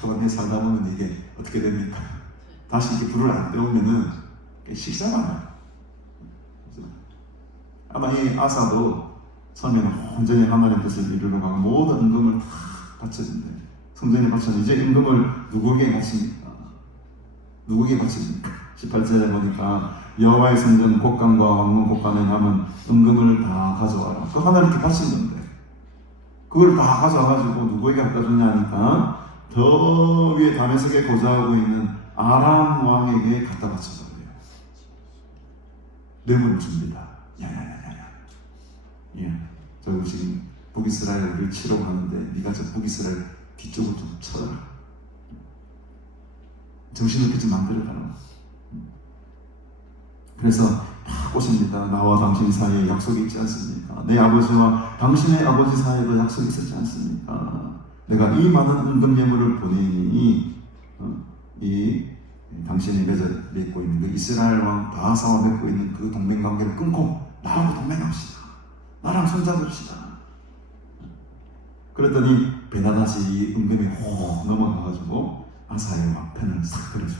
동안에 살다 보면 이게 어떻게 됩니까? 다시 이렇게 불을 안 때우면은 식상하나. 아마 이 아사도 처음에는 온전히 하나님의 뜻을 이루려고 하고 모든 은금을 다 바쳤는데 성전에 바쳤는데 이제 은금을 누구에게 바칩니까? 누구에게 바칩니까? 18절에 보니까 여호와의 성전 곡간과 왕궁 곡간에 남은 은금을 다 가져와라. 그 하나님께 바친 건데 그걸 다 가져와가지고 누구에게 갖다 주냐 하니까 더 위에 다메섹에 거주하고 있는 아람 왕에게 갖다 바쳐버려요. 뇌물을 줍니다. 야야야야. 예, 저 지금 북이스라엘을 치러 가는데 네가 저 북이스라엘 뒤쪽을 좀 쳐라. 정신없게 좀 만들어달라. 그래서 막 오십니다. 나와 당신 사이에 약속이 있지 않습니까? 내 아버지와 당신의 아버지 사이에도 약속이 있었지 않습니까? 내가 이 많은 은금 예물을 보내니 이 당신이 맺고 있는 그 이스라엘 왕 바하사와 맺고 있는 그 동맹 관계를 끊고 나하고 동맹합시다. 나랑 손잡읍시다. 그랬더니 베나다시 은금이 호 넘어가가지고 아사의 편을 싹 들어줘요.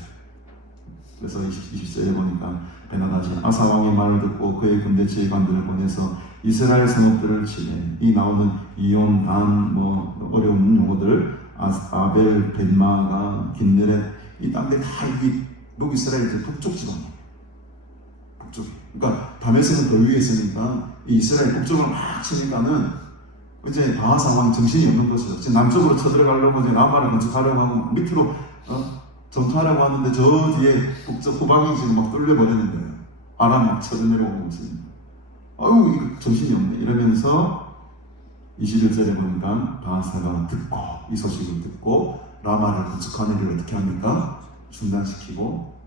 그래서 20절에 보니까 베나다시 아사 왕의 말을 듣고 그의 군대 지휘관들을 보내서 이스라엘 성읍들을 치래. 이 나오는 이온, 단, 어려운 용어들, 아벨, 벤마가, 긴네렛, 이 땅들 다 이 북이스라엘 이제 북쪽 지방이에요. 북쪽. 그러니까 다메섹은 더 위에 있으니까 이 이스라엘 북쪽을 막 치니까는 이제 바하사 왕 정신이 없는 거죠. 이제 남쪽으로 쳐들어가려고 이제 남한을 건축하려고 하고 밑으로 전투하려고 하는데 저 뒤에 북쪽 후방이 지금 막 뚫려버리는 거예요. 아람 막 쳐내려오고 있으니까. 아유 이거 정신이 없네 이러면서 21절에 보니까 바하사가 듣고 이 소식을 듣고 라마를 건축하는 일을 어떻게 합니까? 중단시키고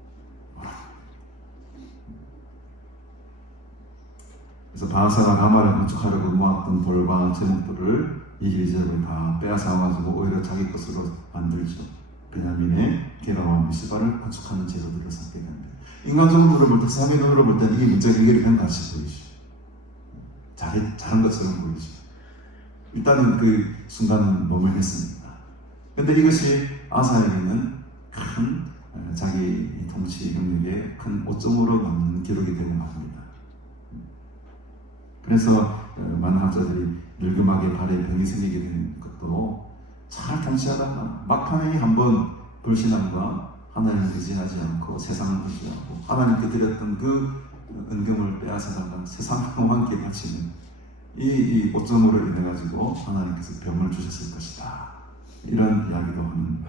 그래서 바하사가 라마를 건축하려고 모았던 돌과 제목들을 21절에 다 빼앗아가지고 오히려 자기 것으로 만들죠. 베냐민의 게라와 미스바를 건축하는 재료들을 쌓게 됩니다. 인간적으로 볼 때, 사람의 눈으로 볼 때는 이게 문제가 해결이 된 같이 보이죠. 잘한 것처럼 보이죠. 일단은 그 순간은 머물겠습니다. 근데 이것이 아사에게는 큰 자기 통치 능력의 큰 오점으로 남는 기록이 되고 말합니다. 그래서 많은 학자들이 늙음하게 발에 병이 생기게 된 것도 잘 통치하다가 막판에 한번 불신함과 하나님을 의지하지 않고 세상을 의지하고 하나님께 드렸던 그 은금을 빼앗아다가 세상과 함께 바치는 이 오점으로 인해 가지고 하나님께서 병을 주셨을 것이다. 이런 이야기도 하는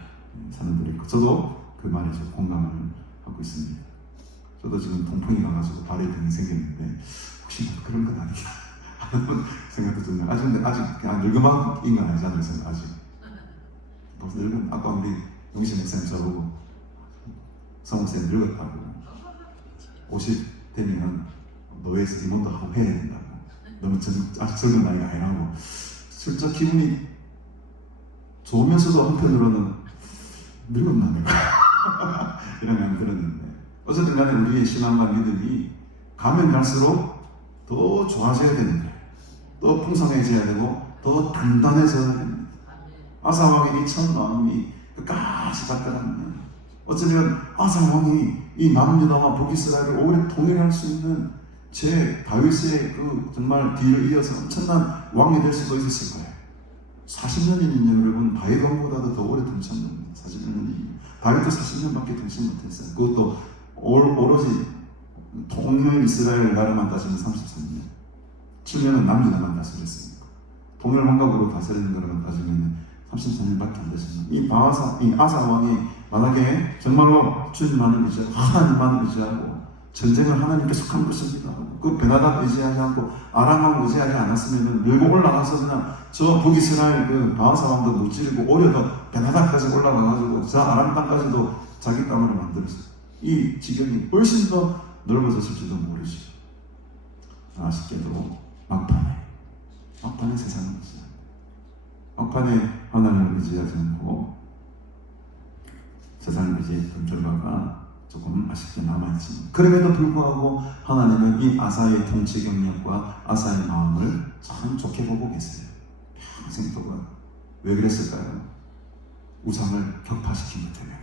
사람들이 있고 저도 그 말에 좀 공감을 하고 있습니다. 저도 지금 통풍이 가가지고 발에 병이 생겼는데 혹시 그런 건 아니냐 하는 생각도 좀 아직 그냥 늙음한 건 아니지 않으세요? 아직 벌써 늙은 아까 우리 용신 목사님 저보고 성목사님 늙었다고 50 되면 노예에서 임원도 하고 해야 된다고 너무 아직 젊은 나이가 아니라고 슬쩍 기분이 좋으면서도 한편으로는 늙었나 내가 이런 마음이 들었는데 어쨌든 간에 우리의 신앙과 믿음이 가면 갈수록 더 좋아져야 되는데 더 풍성해져야 되고 더 단단해져야 됩니다. 아사왕의 이 첫 마음이 끝까지 갔다는 어쩌면 아사왕이 이 남유다와 북이스라엘을 오래 통일할 수 있는 제 다윗의 그 정말 뒤를 이어서 엄청난 왕이 될 수도 있었을 거예요. 40년이면요 여러분 다윗 왕보다도 더 오래 통치합니다. 40년이 다윗도 40년밖에 통치 못했어요. 그것도 오로지 통일 이스라엘 나라만 따지면 33년 7년은 남유다만 다스렸으니까 통일 왕국으로 다스리는 거라만 따지면 33년밖에 안 됐습니다. 이 아사 왕이 만약에 정말로 주님만을 의지하고 하나님만을 의지하고 전쟁을 하나님께 속한 것입니다. 그 베나답 의지하지 않고 아람왕 의지하지 않았으면 밀고 올라가서 그냥 저 북이스라엘 그 바하사 왕도 무찌르고 오히려 더 베나답까지 올라가가지고 저 아람 땅까지도 자기 땅으로 만들었어요. 이 지경이 훨씬 더 넓어졌을지도 모르죠. 아쉽게도 막판에 세상을 의지합니다. 막판에 하나님을 의지하지 않고 세상을 의지했던 결과가 조금 아쉽게 남아있습니다. 그럼에도 불구하고 하나님은 이 아사의 통치 경력과 아사의 마음을 참 좋게 보고 계세요. 평생 동안 왜 그랬을까요? 우상을 격파시킨 것 때문에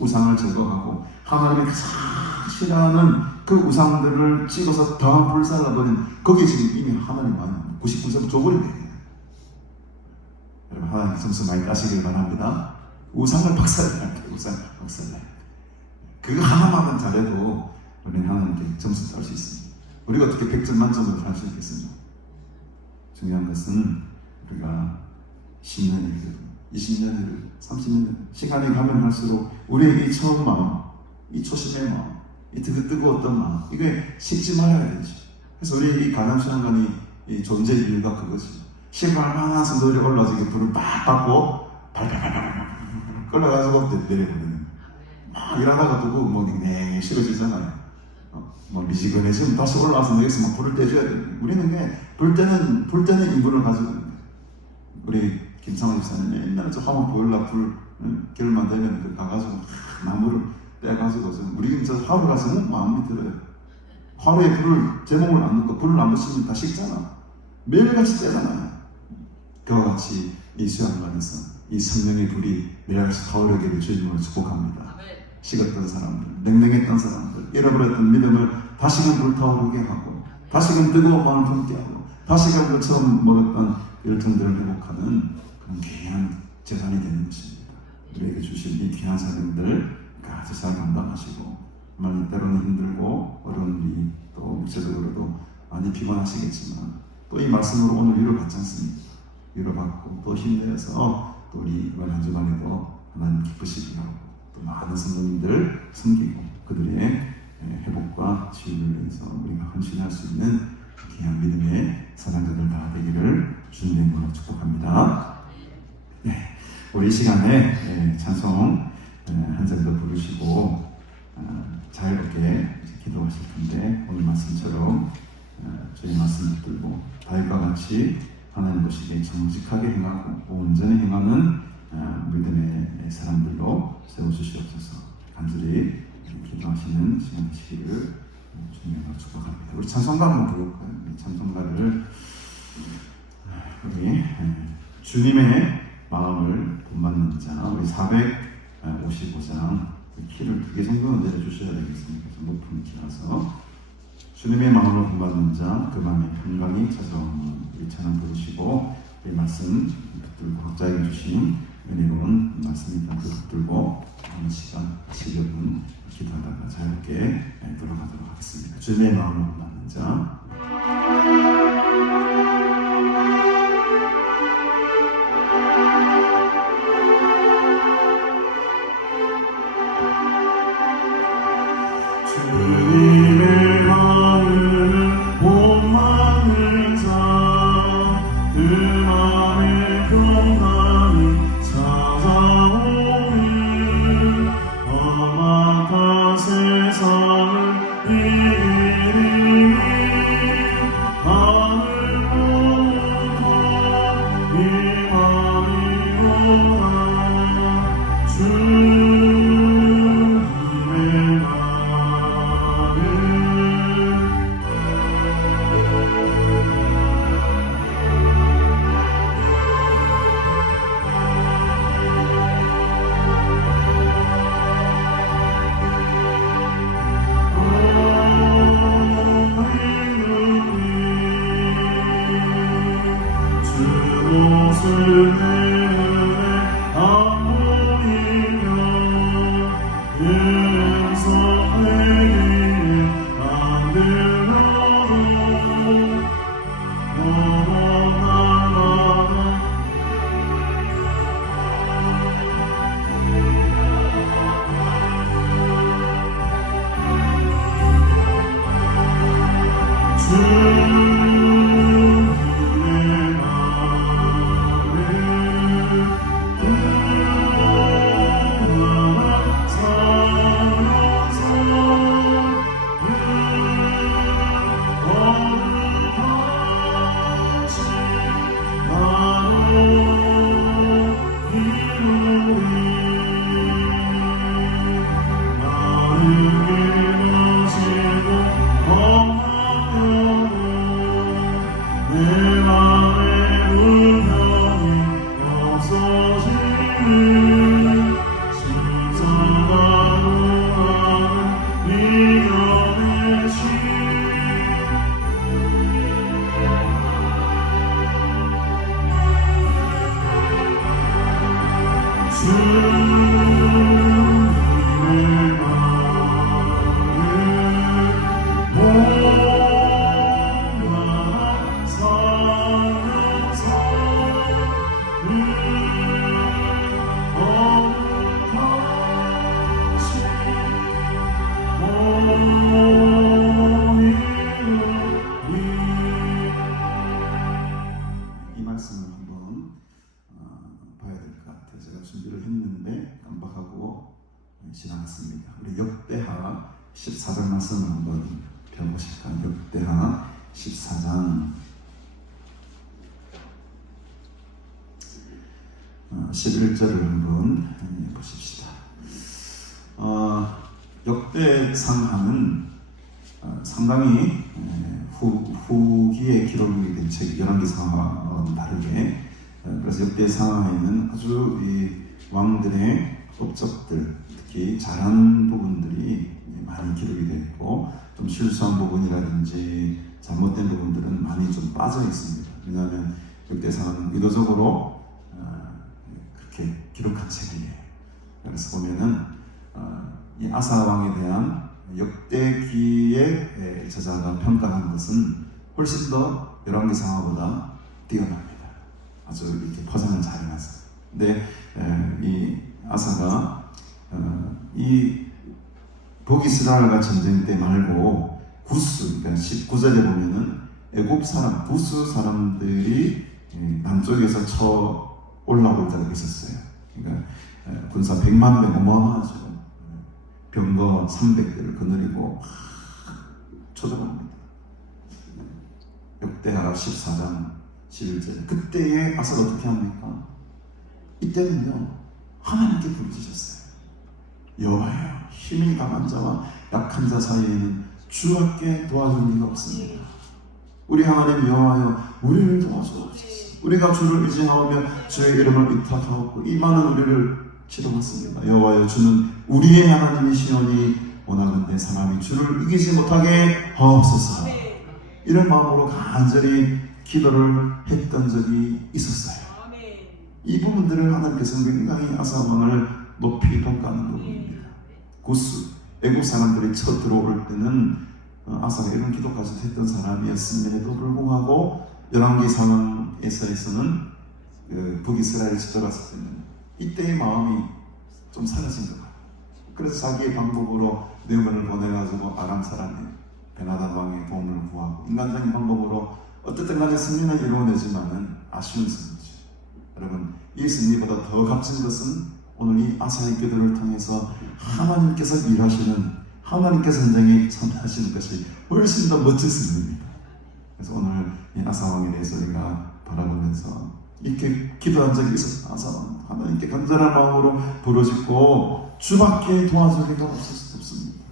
우상을 제거하고 하나님이 가장 싫어하는 그 우상들을 찍어서 다 불살라버린 거기에 지금 이미 하나님 마음이 99점 줘버린 거예요. 여러분 하나님 점수 많이 따시길 바랍니다. 우상을 박살내야 돼요. 우상을 박살내야 돼요. 그거 하나만 잘해도 우리는 하나님께 점수 딸 수 있습니다. 우리가 어떻게 100점 만점으로 살 수 있겠습니까? 중요한 것은 우리가 10년을 20년을 30년 시간이 가면 갈수록 우리의 이 처음 마음, 이 초심의 마음, 이 뜨거웠던 마음 이게 식지 말아야 되죠. 그래서 우리 이 가담수양관이 이 존재 이유가 그거죠. 시간 얼마나 성도들이 올라와서 불을 빡 받고 발발발발 끌어가지고 내려보내는 막 일하다가 두고 뭐 냉 싫어지잖아요. 뭐 미지근해지면 다시 올라와서 여기서 막 불을 떼줘야 돼. 우리는 게 불 때는 인분을 가지고 우리 김상원 집사님 맨날 저 화목 보일러 불 겨울만 되면 그 가가지고 나무를 떼가지고 우리 저 화로 가서 마음이 들어요. 화로에 불을 제목을 안 넣고 불을 안 붙이면 다 식잖아. 매일같이 떼잖아요. 그와 같이 이 수양관에서 이 성령의 불이 내려서 타오르기를 주님으로 축복합니다. 식었던 사람들, 냉랭했던 사람들, 잃어버렸던 믿음을 다시금 불타오르게 하고 다시금 뜨거운 마음을 품게 하고 다시금 그 처음 먹었던 열정들을 회복하는 그런 귀한 재산이 되는 것입니다. 우리에게 주신 이 귀한 사명들 같이 잘 감당하시고, 많이 때로는 힘들고 어려운 일이 또 육체적으로도 많이 피곤하시겠지만 또 이 말씀으로 오늘 위로받지 않습니까? 위로받고 또 힘내서 또 우리 이번 한 주간에도 하나님 기쁘시게 하고 또 많은 성도님들 섬기고 그들의 회복과 치유를 위해서 우리가 헌신할 수 있는 귀한 믿음의 사랑자들 다 되기를 주님의 이름으로 축복합니다. 네, 우리 이 시간에 찬송 한 장 더 부르시고 자유롭게 기도하실 텐데, 오늘 말씀처럼 저희 말씀 붙들고 다윗과 같이 하나님 보시기에 정직하게 행하고 온전히 행하는 믿음의 사람들로 세워주시옵소서. 간절히 기도하시는 시간 되시기를 주님으로 축복합니다. 우리 찬송가 한번 부를까요? 찬송가를 우리 주님의 마음을 본받는 자, 우리 455장 키를 2개 정도는 내려주셔야 되겠습니다. 높은 키라서 주님의 마음을 본받는 자, 그 마음이 평강이 찾아오는 우리 찬양 부르시고 이 말씀 붙들고 각자에게 주신 은혜로운 말씀입니다. 그 붙들고 한 시간 10여 분 기도하다가 자유롭게 돌아가도록 하겠습니다. 주님의 마음을 본받는 자. 주님의 마음을 본받는 자, 그 마음의 평강이 찾아오니 험악한 세상을 이기니 하늘 모두 이 맘이로다. 주님의 이 말씀을 한번 봐야 될 것 같아요. 제가 준비를 했는데 깜빡하고 지나갔습니다. 우리 역대하 14장 말씀을 한번 펴보실까요? 역대하 14장 11절을 한번 보십시다. 역대상하는 상당히 후기에 기록이 된 책, 열왕기상하고는 다르게 그래서 역대 상하에는 아주 이 왕들의 업적들, 특히 잘한 부분들이 많이 기록이 되어 있고, 좀 실수한 부분이라든지 잘못된 부분들은 많이 좀 빠져 있습니다. 왜냐하면 역대상은 의도적으로 그렇게 기록한 책이에요. 그래서 보면은 이 아사 왕에 대한 역대기의 저자가 평가한 것은 훨씬 더 열왕기상하보다 뛰어납니다. 아주 이렇게 포장을 잘 해놨어요. 근데 이 아사가 이 북이스라엘과 전쟁 때 말고 구스, 그러니까 19절에 보면은 애굽 사람, 구스 사람들이 남쪽에서 쳐 올라올 때가 있었어요. 그러니까 군사 100만 명, 어마어마하죠. 병거 300대를 거느리고 초조합니다. 역대하 14장 11절. 그때의 아사가 어떻게 합니까? 이때는요, 하나님께 부르짖었어요. 여호와여, 힘이 강한 자와 약한 자 사이에는 주밖에 도와줄 리가 없습니다. 우리 하나님 여호와여, 우리를 도와주옵소서. 우리가 주를 의지하오며 주의 이름을 위탁하옵고 이 많은 우리를 치료받습니다. 여호와여, 주는 우리의 하나님이시오니 원하건대 사람이 주를 이기지 못하게 하옵소서. 이런 마음으로 간절히 기도를 했던 적이 있었어요. 이 부분들을 하나님께서 굉장히 아사 왕을 높이 평가하는 부분입니다. 구스, 애국 사람들이 쳐 들어올 때는 아사가 이런 기도까지 했던 사람이었음에도 불구하고 열왕기 상황에서는 북이스라엘에 쳐들어갔을 때는 이때의 마음이 좀 사라진 것 같아요. 그래서 자기의 방법으로 느헤미야를 보내가지고 아람 사람의 베나단 왕의 도움을 구하고 인간적인 방법으로 어쨌든 간에 승리는 이루어내지만은 아쉬운 승리죠. 여러분, 이 승리보다 더 값진 것은 오늘 이 아사의 기도를 통해서 하나님께서 일하시는, 하나님께서 현장에 참여하시는 것이 훨씬 더 멋진 승리입니다. 그래서 오늘 이 아사 왕에 대해서 우리가 바라보면서 이렇게 기도한 적이 있었다. 아사 왕, 하나님께 간절한 마음으로 부르짖고 주밖에 도와줄 리가 없습니다.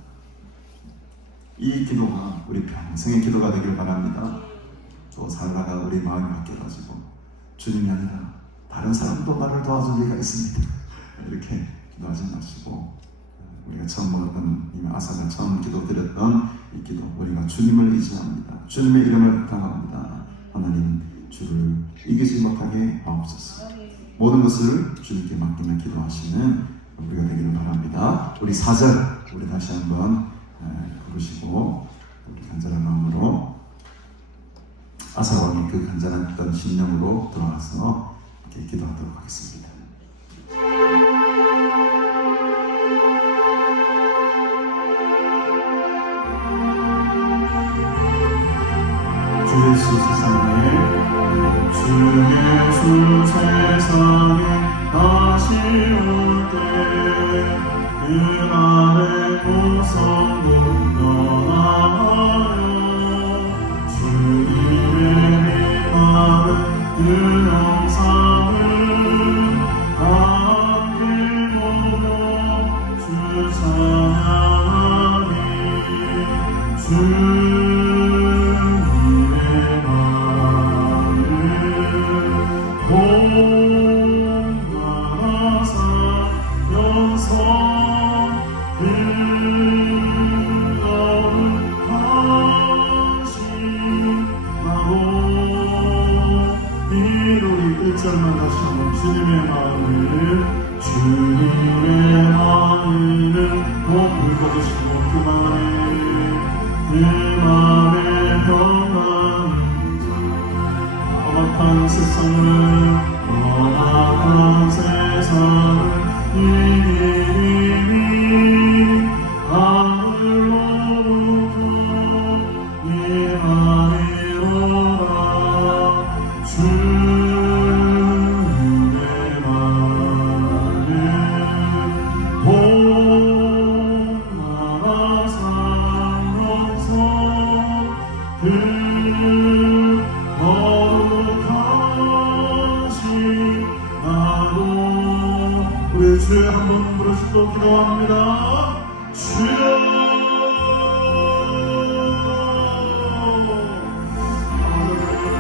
이 기도가 우리 평생의 기도가 되길 바랍니다. 또 살다가 우리 마음이 바뀌어가지고 주님이 아니라 다른 사람도 나를 도와줄 리가 있습니다. 이렇게 기도하지 마시고 우리가 처음 먹었던 이 아사가 처음 기도드렸던 이 기도, 우리가 주님을 의지합니다. 주님의 이름을 부탁합니다. 하나님, 주를 이기지 못하게 하옵소서. 모든 것을 주님께 맡기며 기도하시는 우리가 되기를 바랍니다. 우리 4절 우리 다시 한번 부르시고 우리 간절한 마음으로 아사 왕이 그 간절한 심령으로 들어와서 이렇게 기도하도록 하겠습니다. 주 예수 세상에, 주 예수 세상에 다시 올 때 그날의 고성도 떠나요. 주님의 빛나는 그 영상을 함께 보며 주 찬양하리. 절만 다시 한번 주님의 마음을, 주님의 마음을 높이 걷으시고 그 맘에 평안이 험악한 세상을 이기니 하늘로부터 임하리로라. 우리 주여 한번 부르시고 기도합니다. 주여,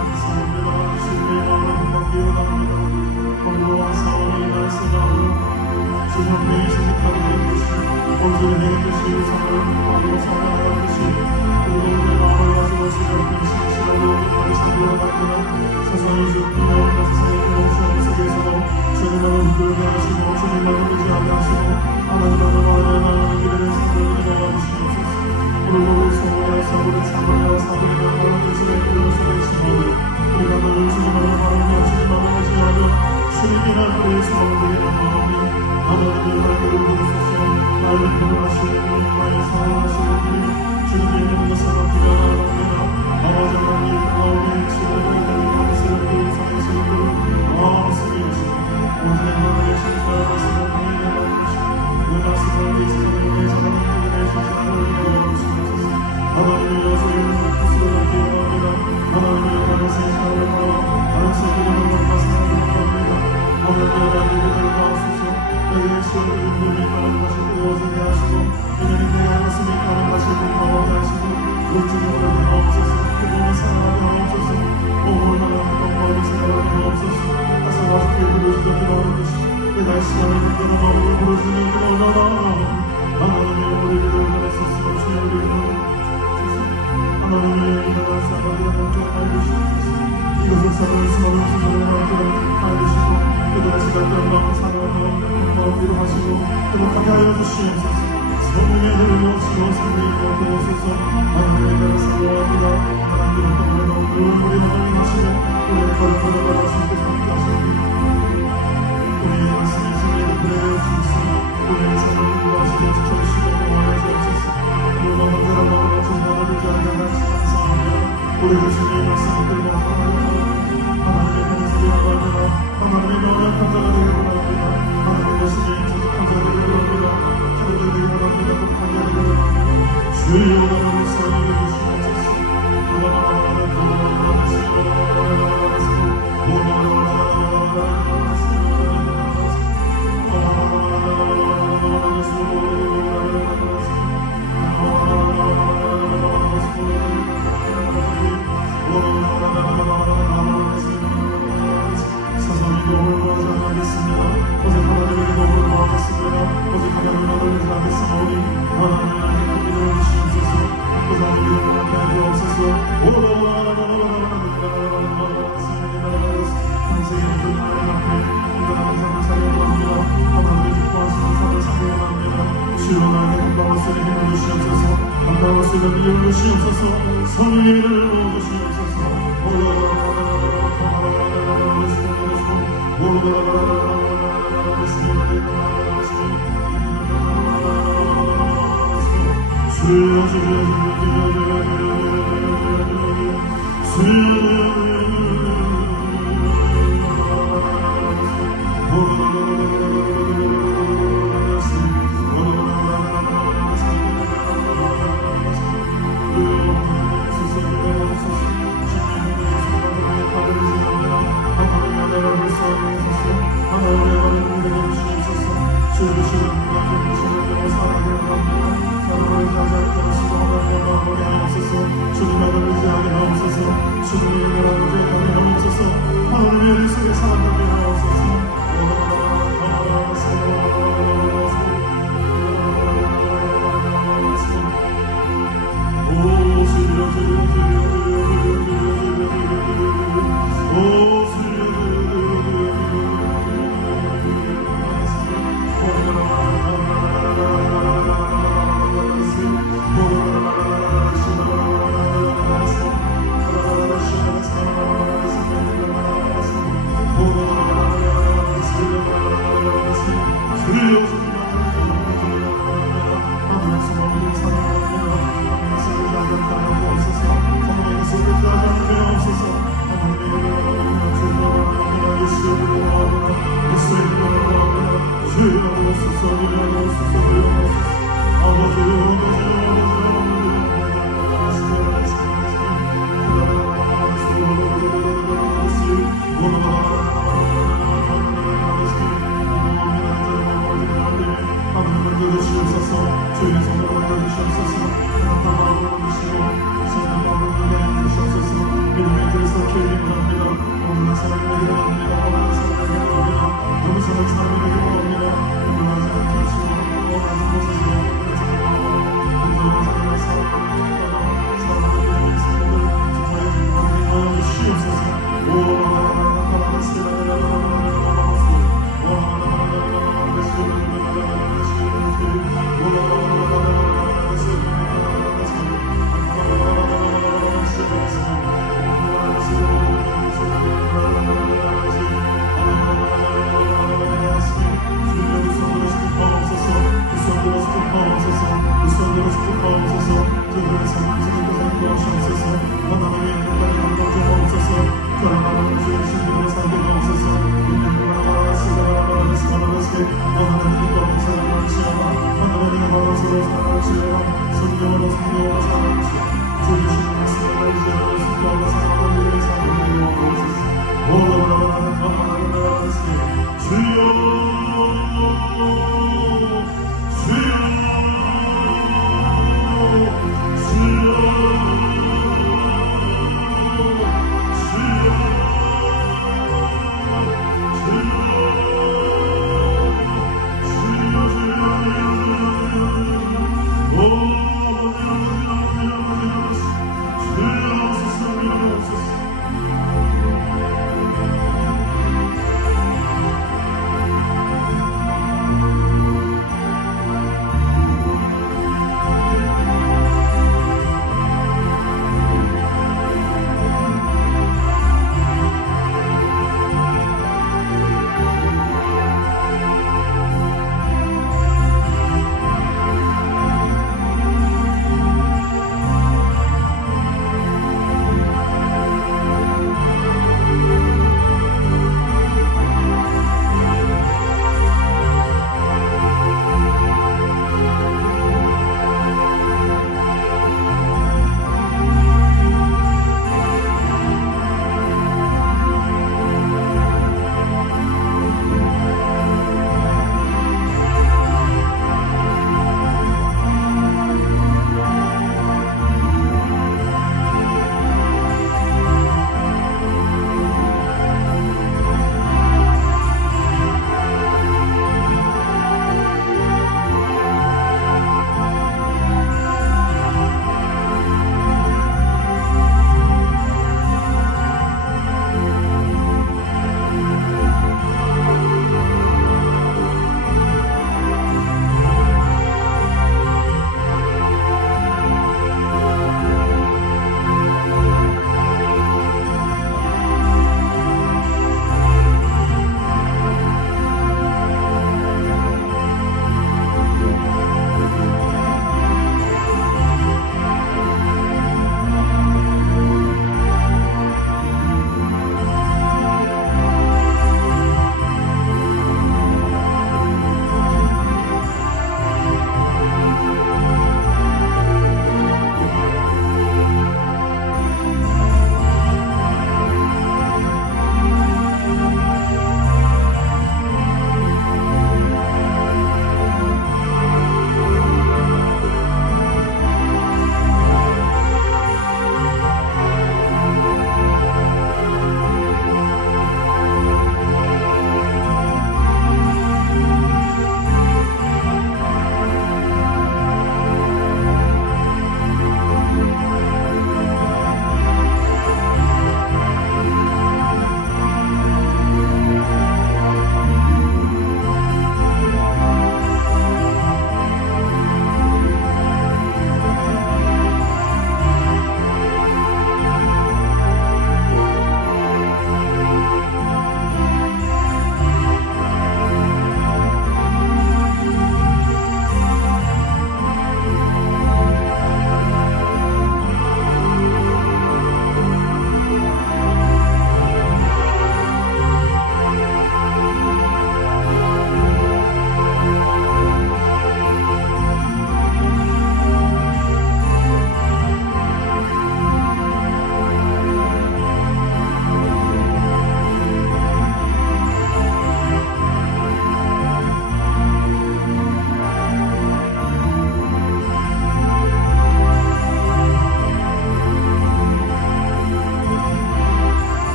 감사합니다. 주님의 마음을 받기 원합니다. 주님의 신비하게 해주시고 온전히 내게 주시고 성을 받고 성령하듯이 우리도 우리의 마음을 가지고 시작하는 신실하고 말씀으로 만드는 세상의 주님과 세상의 그런 속에서도 주님만을 흔들게 하시고 주님만을 의지하게 하시고 하나님만을 말하는 하나님의 길을 사모하게 도와주시옵소서. 오늘도 우리 성모야 사부의 사모야 사부의 명령을 의지하는 그런 속에 있으므로 우리가 늘 주님만을 바라며 주님만을 의지하며 주님의 날들의 소망을 위하오니 하나님의 날들을 부르소서. 나를 구원하시는 주님과의 사랑하시는 주님 주님의 이름으로 것을 앞으로 나아갑니다. 아버지 하나님 가운데 지금의 하나님의 상하시는 그 마음속에 계시고 오늘 하나님의 신사의 말씀을 통해 내려주시고 그 말씀을 위해서 하나님의 신사를 내려주시옵소서. 하나님의 여성의 뜻으로 받기 원합니다. 하나님의 하나님의 신사를 바라 다른 세계를 넘어가사는 겁니다. 하나님의 나라를 가하소서. 내게 시험을 눈이 따른 것을 구워지게 하시고 이는 내가 가슴이 따른 것을 공감하게 하시고 물주님을 하옵소서. 그분의 사랑하게 하옵소서. 얼마나 건강하게 생각하게 하옵소서. 가서 와서 부르짖어 기도하듯이 내가 시간을 느끼는 마음을 부르짖는 기도하라. 하나님의 우리를 위하소서. 주의 우리를 위하소서. 하나님의 일어날 사람들을 함께 알리시옵소서. 이것을 사랑을 수많은 수많은 마음들을 알리시고 그들의 시간대로 마음 사랑하며 마음으로 하시고 행복하게 하여 주시옵소서. 성령의 힘을 모시고 성령의 힘을 부어소서. 하나님의 나라 사랑합니다. 하나님의 동물의 너무 우리 하나님 하시고 우리의 거룩한 나라 주님께서 함께 하시옵니다. 우리의 말씀이 진리를 그대로 주시고 우리의 삶을 인도하시고 지켜주시고 보호하여 주옵소서. 우리가 언제나 마음과 정면을 의지하게 하시 감사하며 우리의 주님의 말씀을 들고 하나님의 편에서 기도합니다. 하나님의 명령을 감사가 되기를 바랍니다. 하나님의 신의 인사도 감사가 되기를 바랍니다. 기도가 되기를 바랍니다. 감사가 되기를 바랍니다. 주여 나를 사랑해 주시옵소서. 사랑하기를 원합니다. 사랑하기를 원합니다. 너무 사랑하기를 원합니다. 것이라 성령으로 성령으로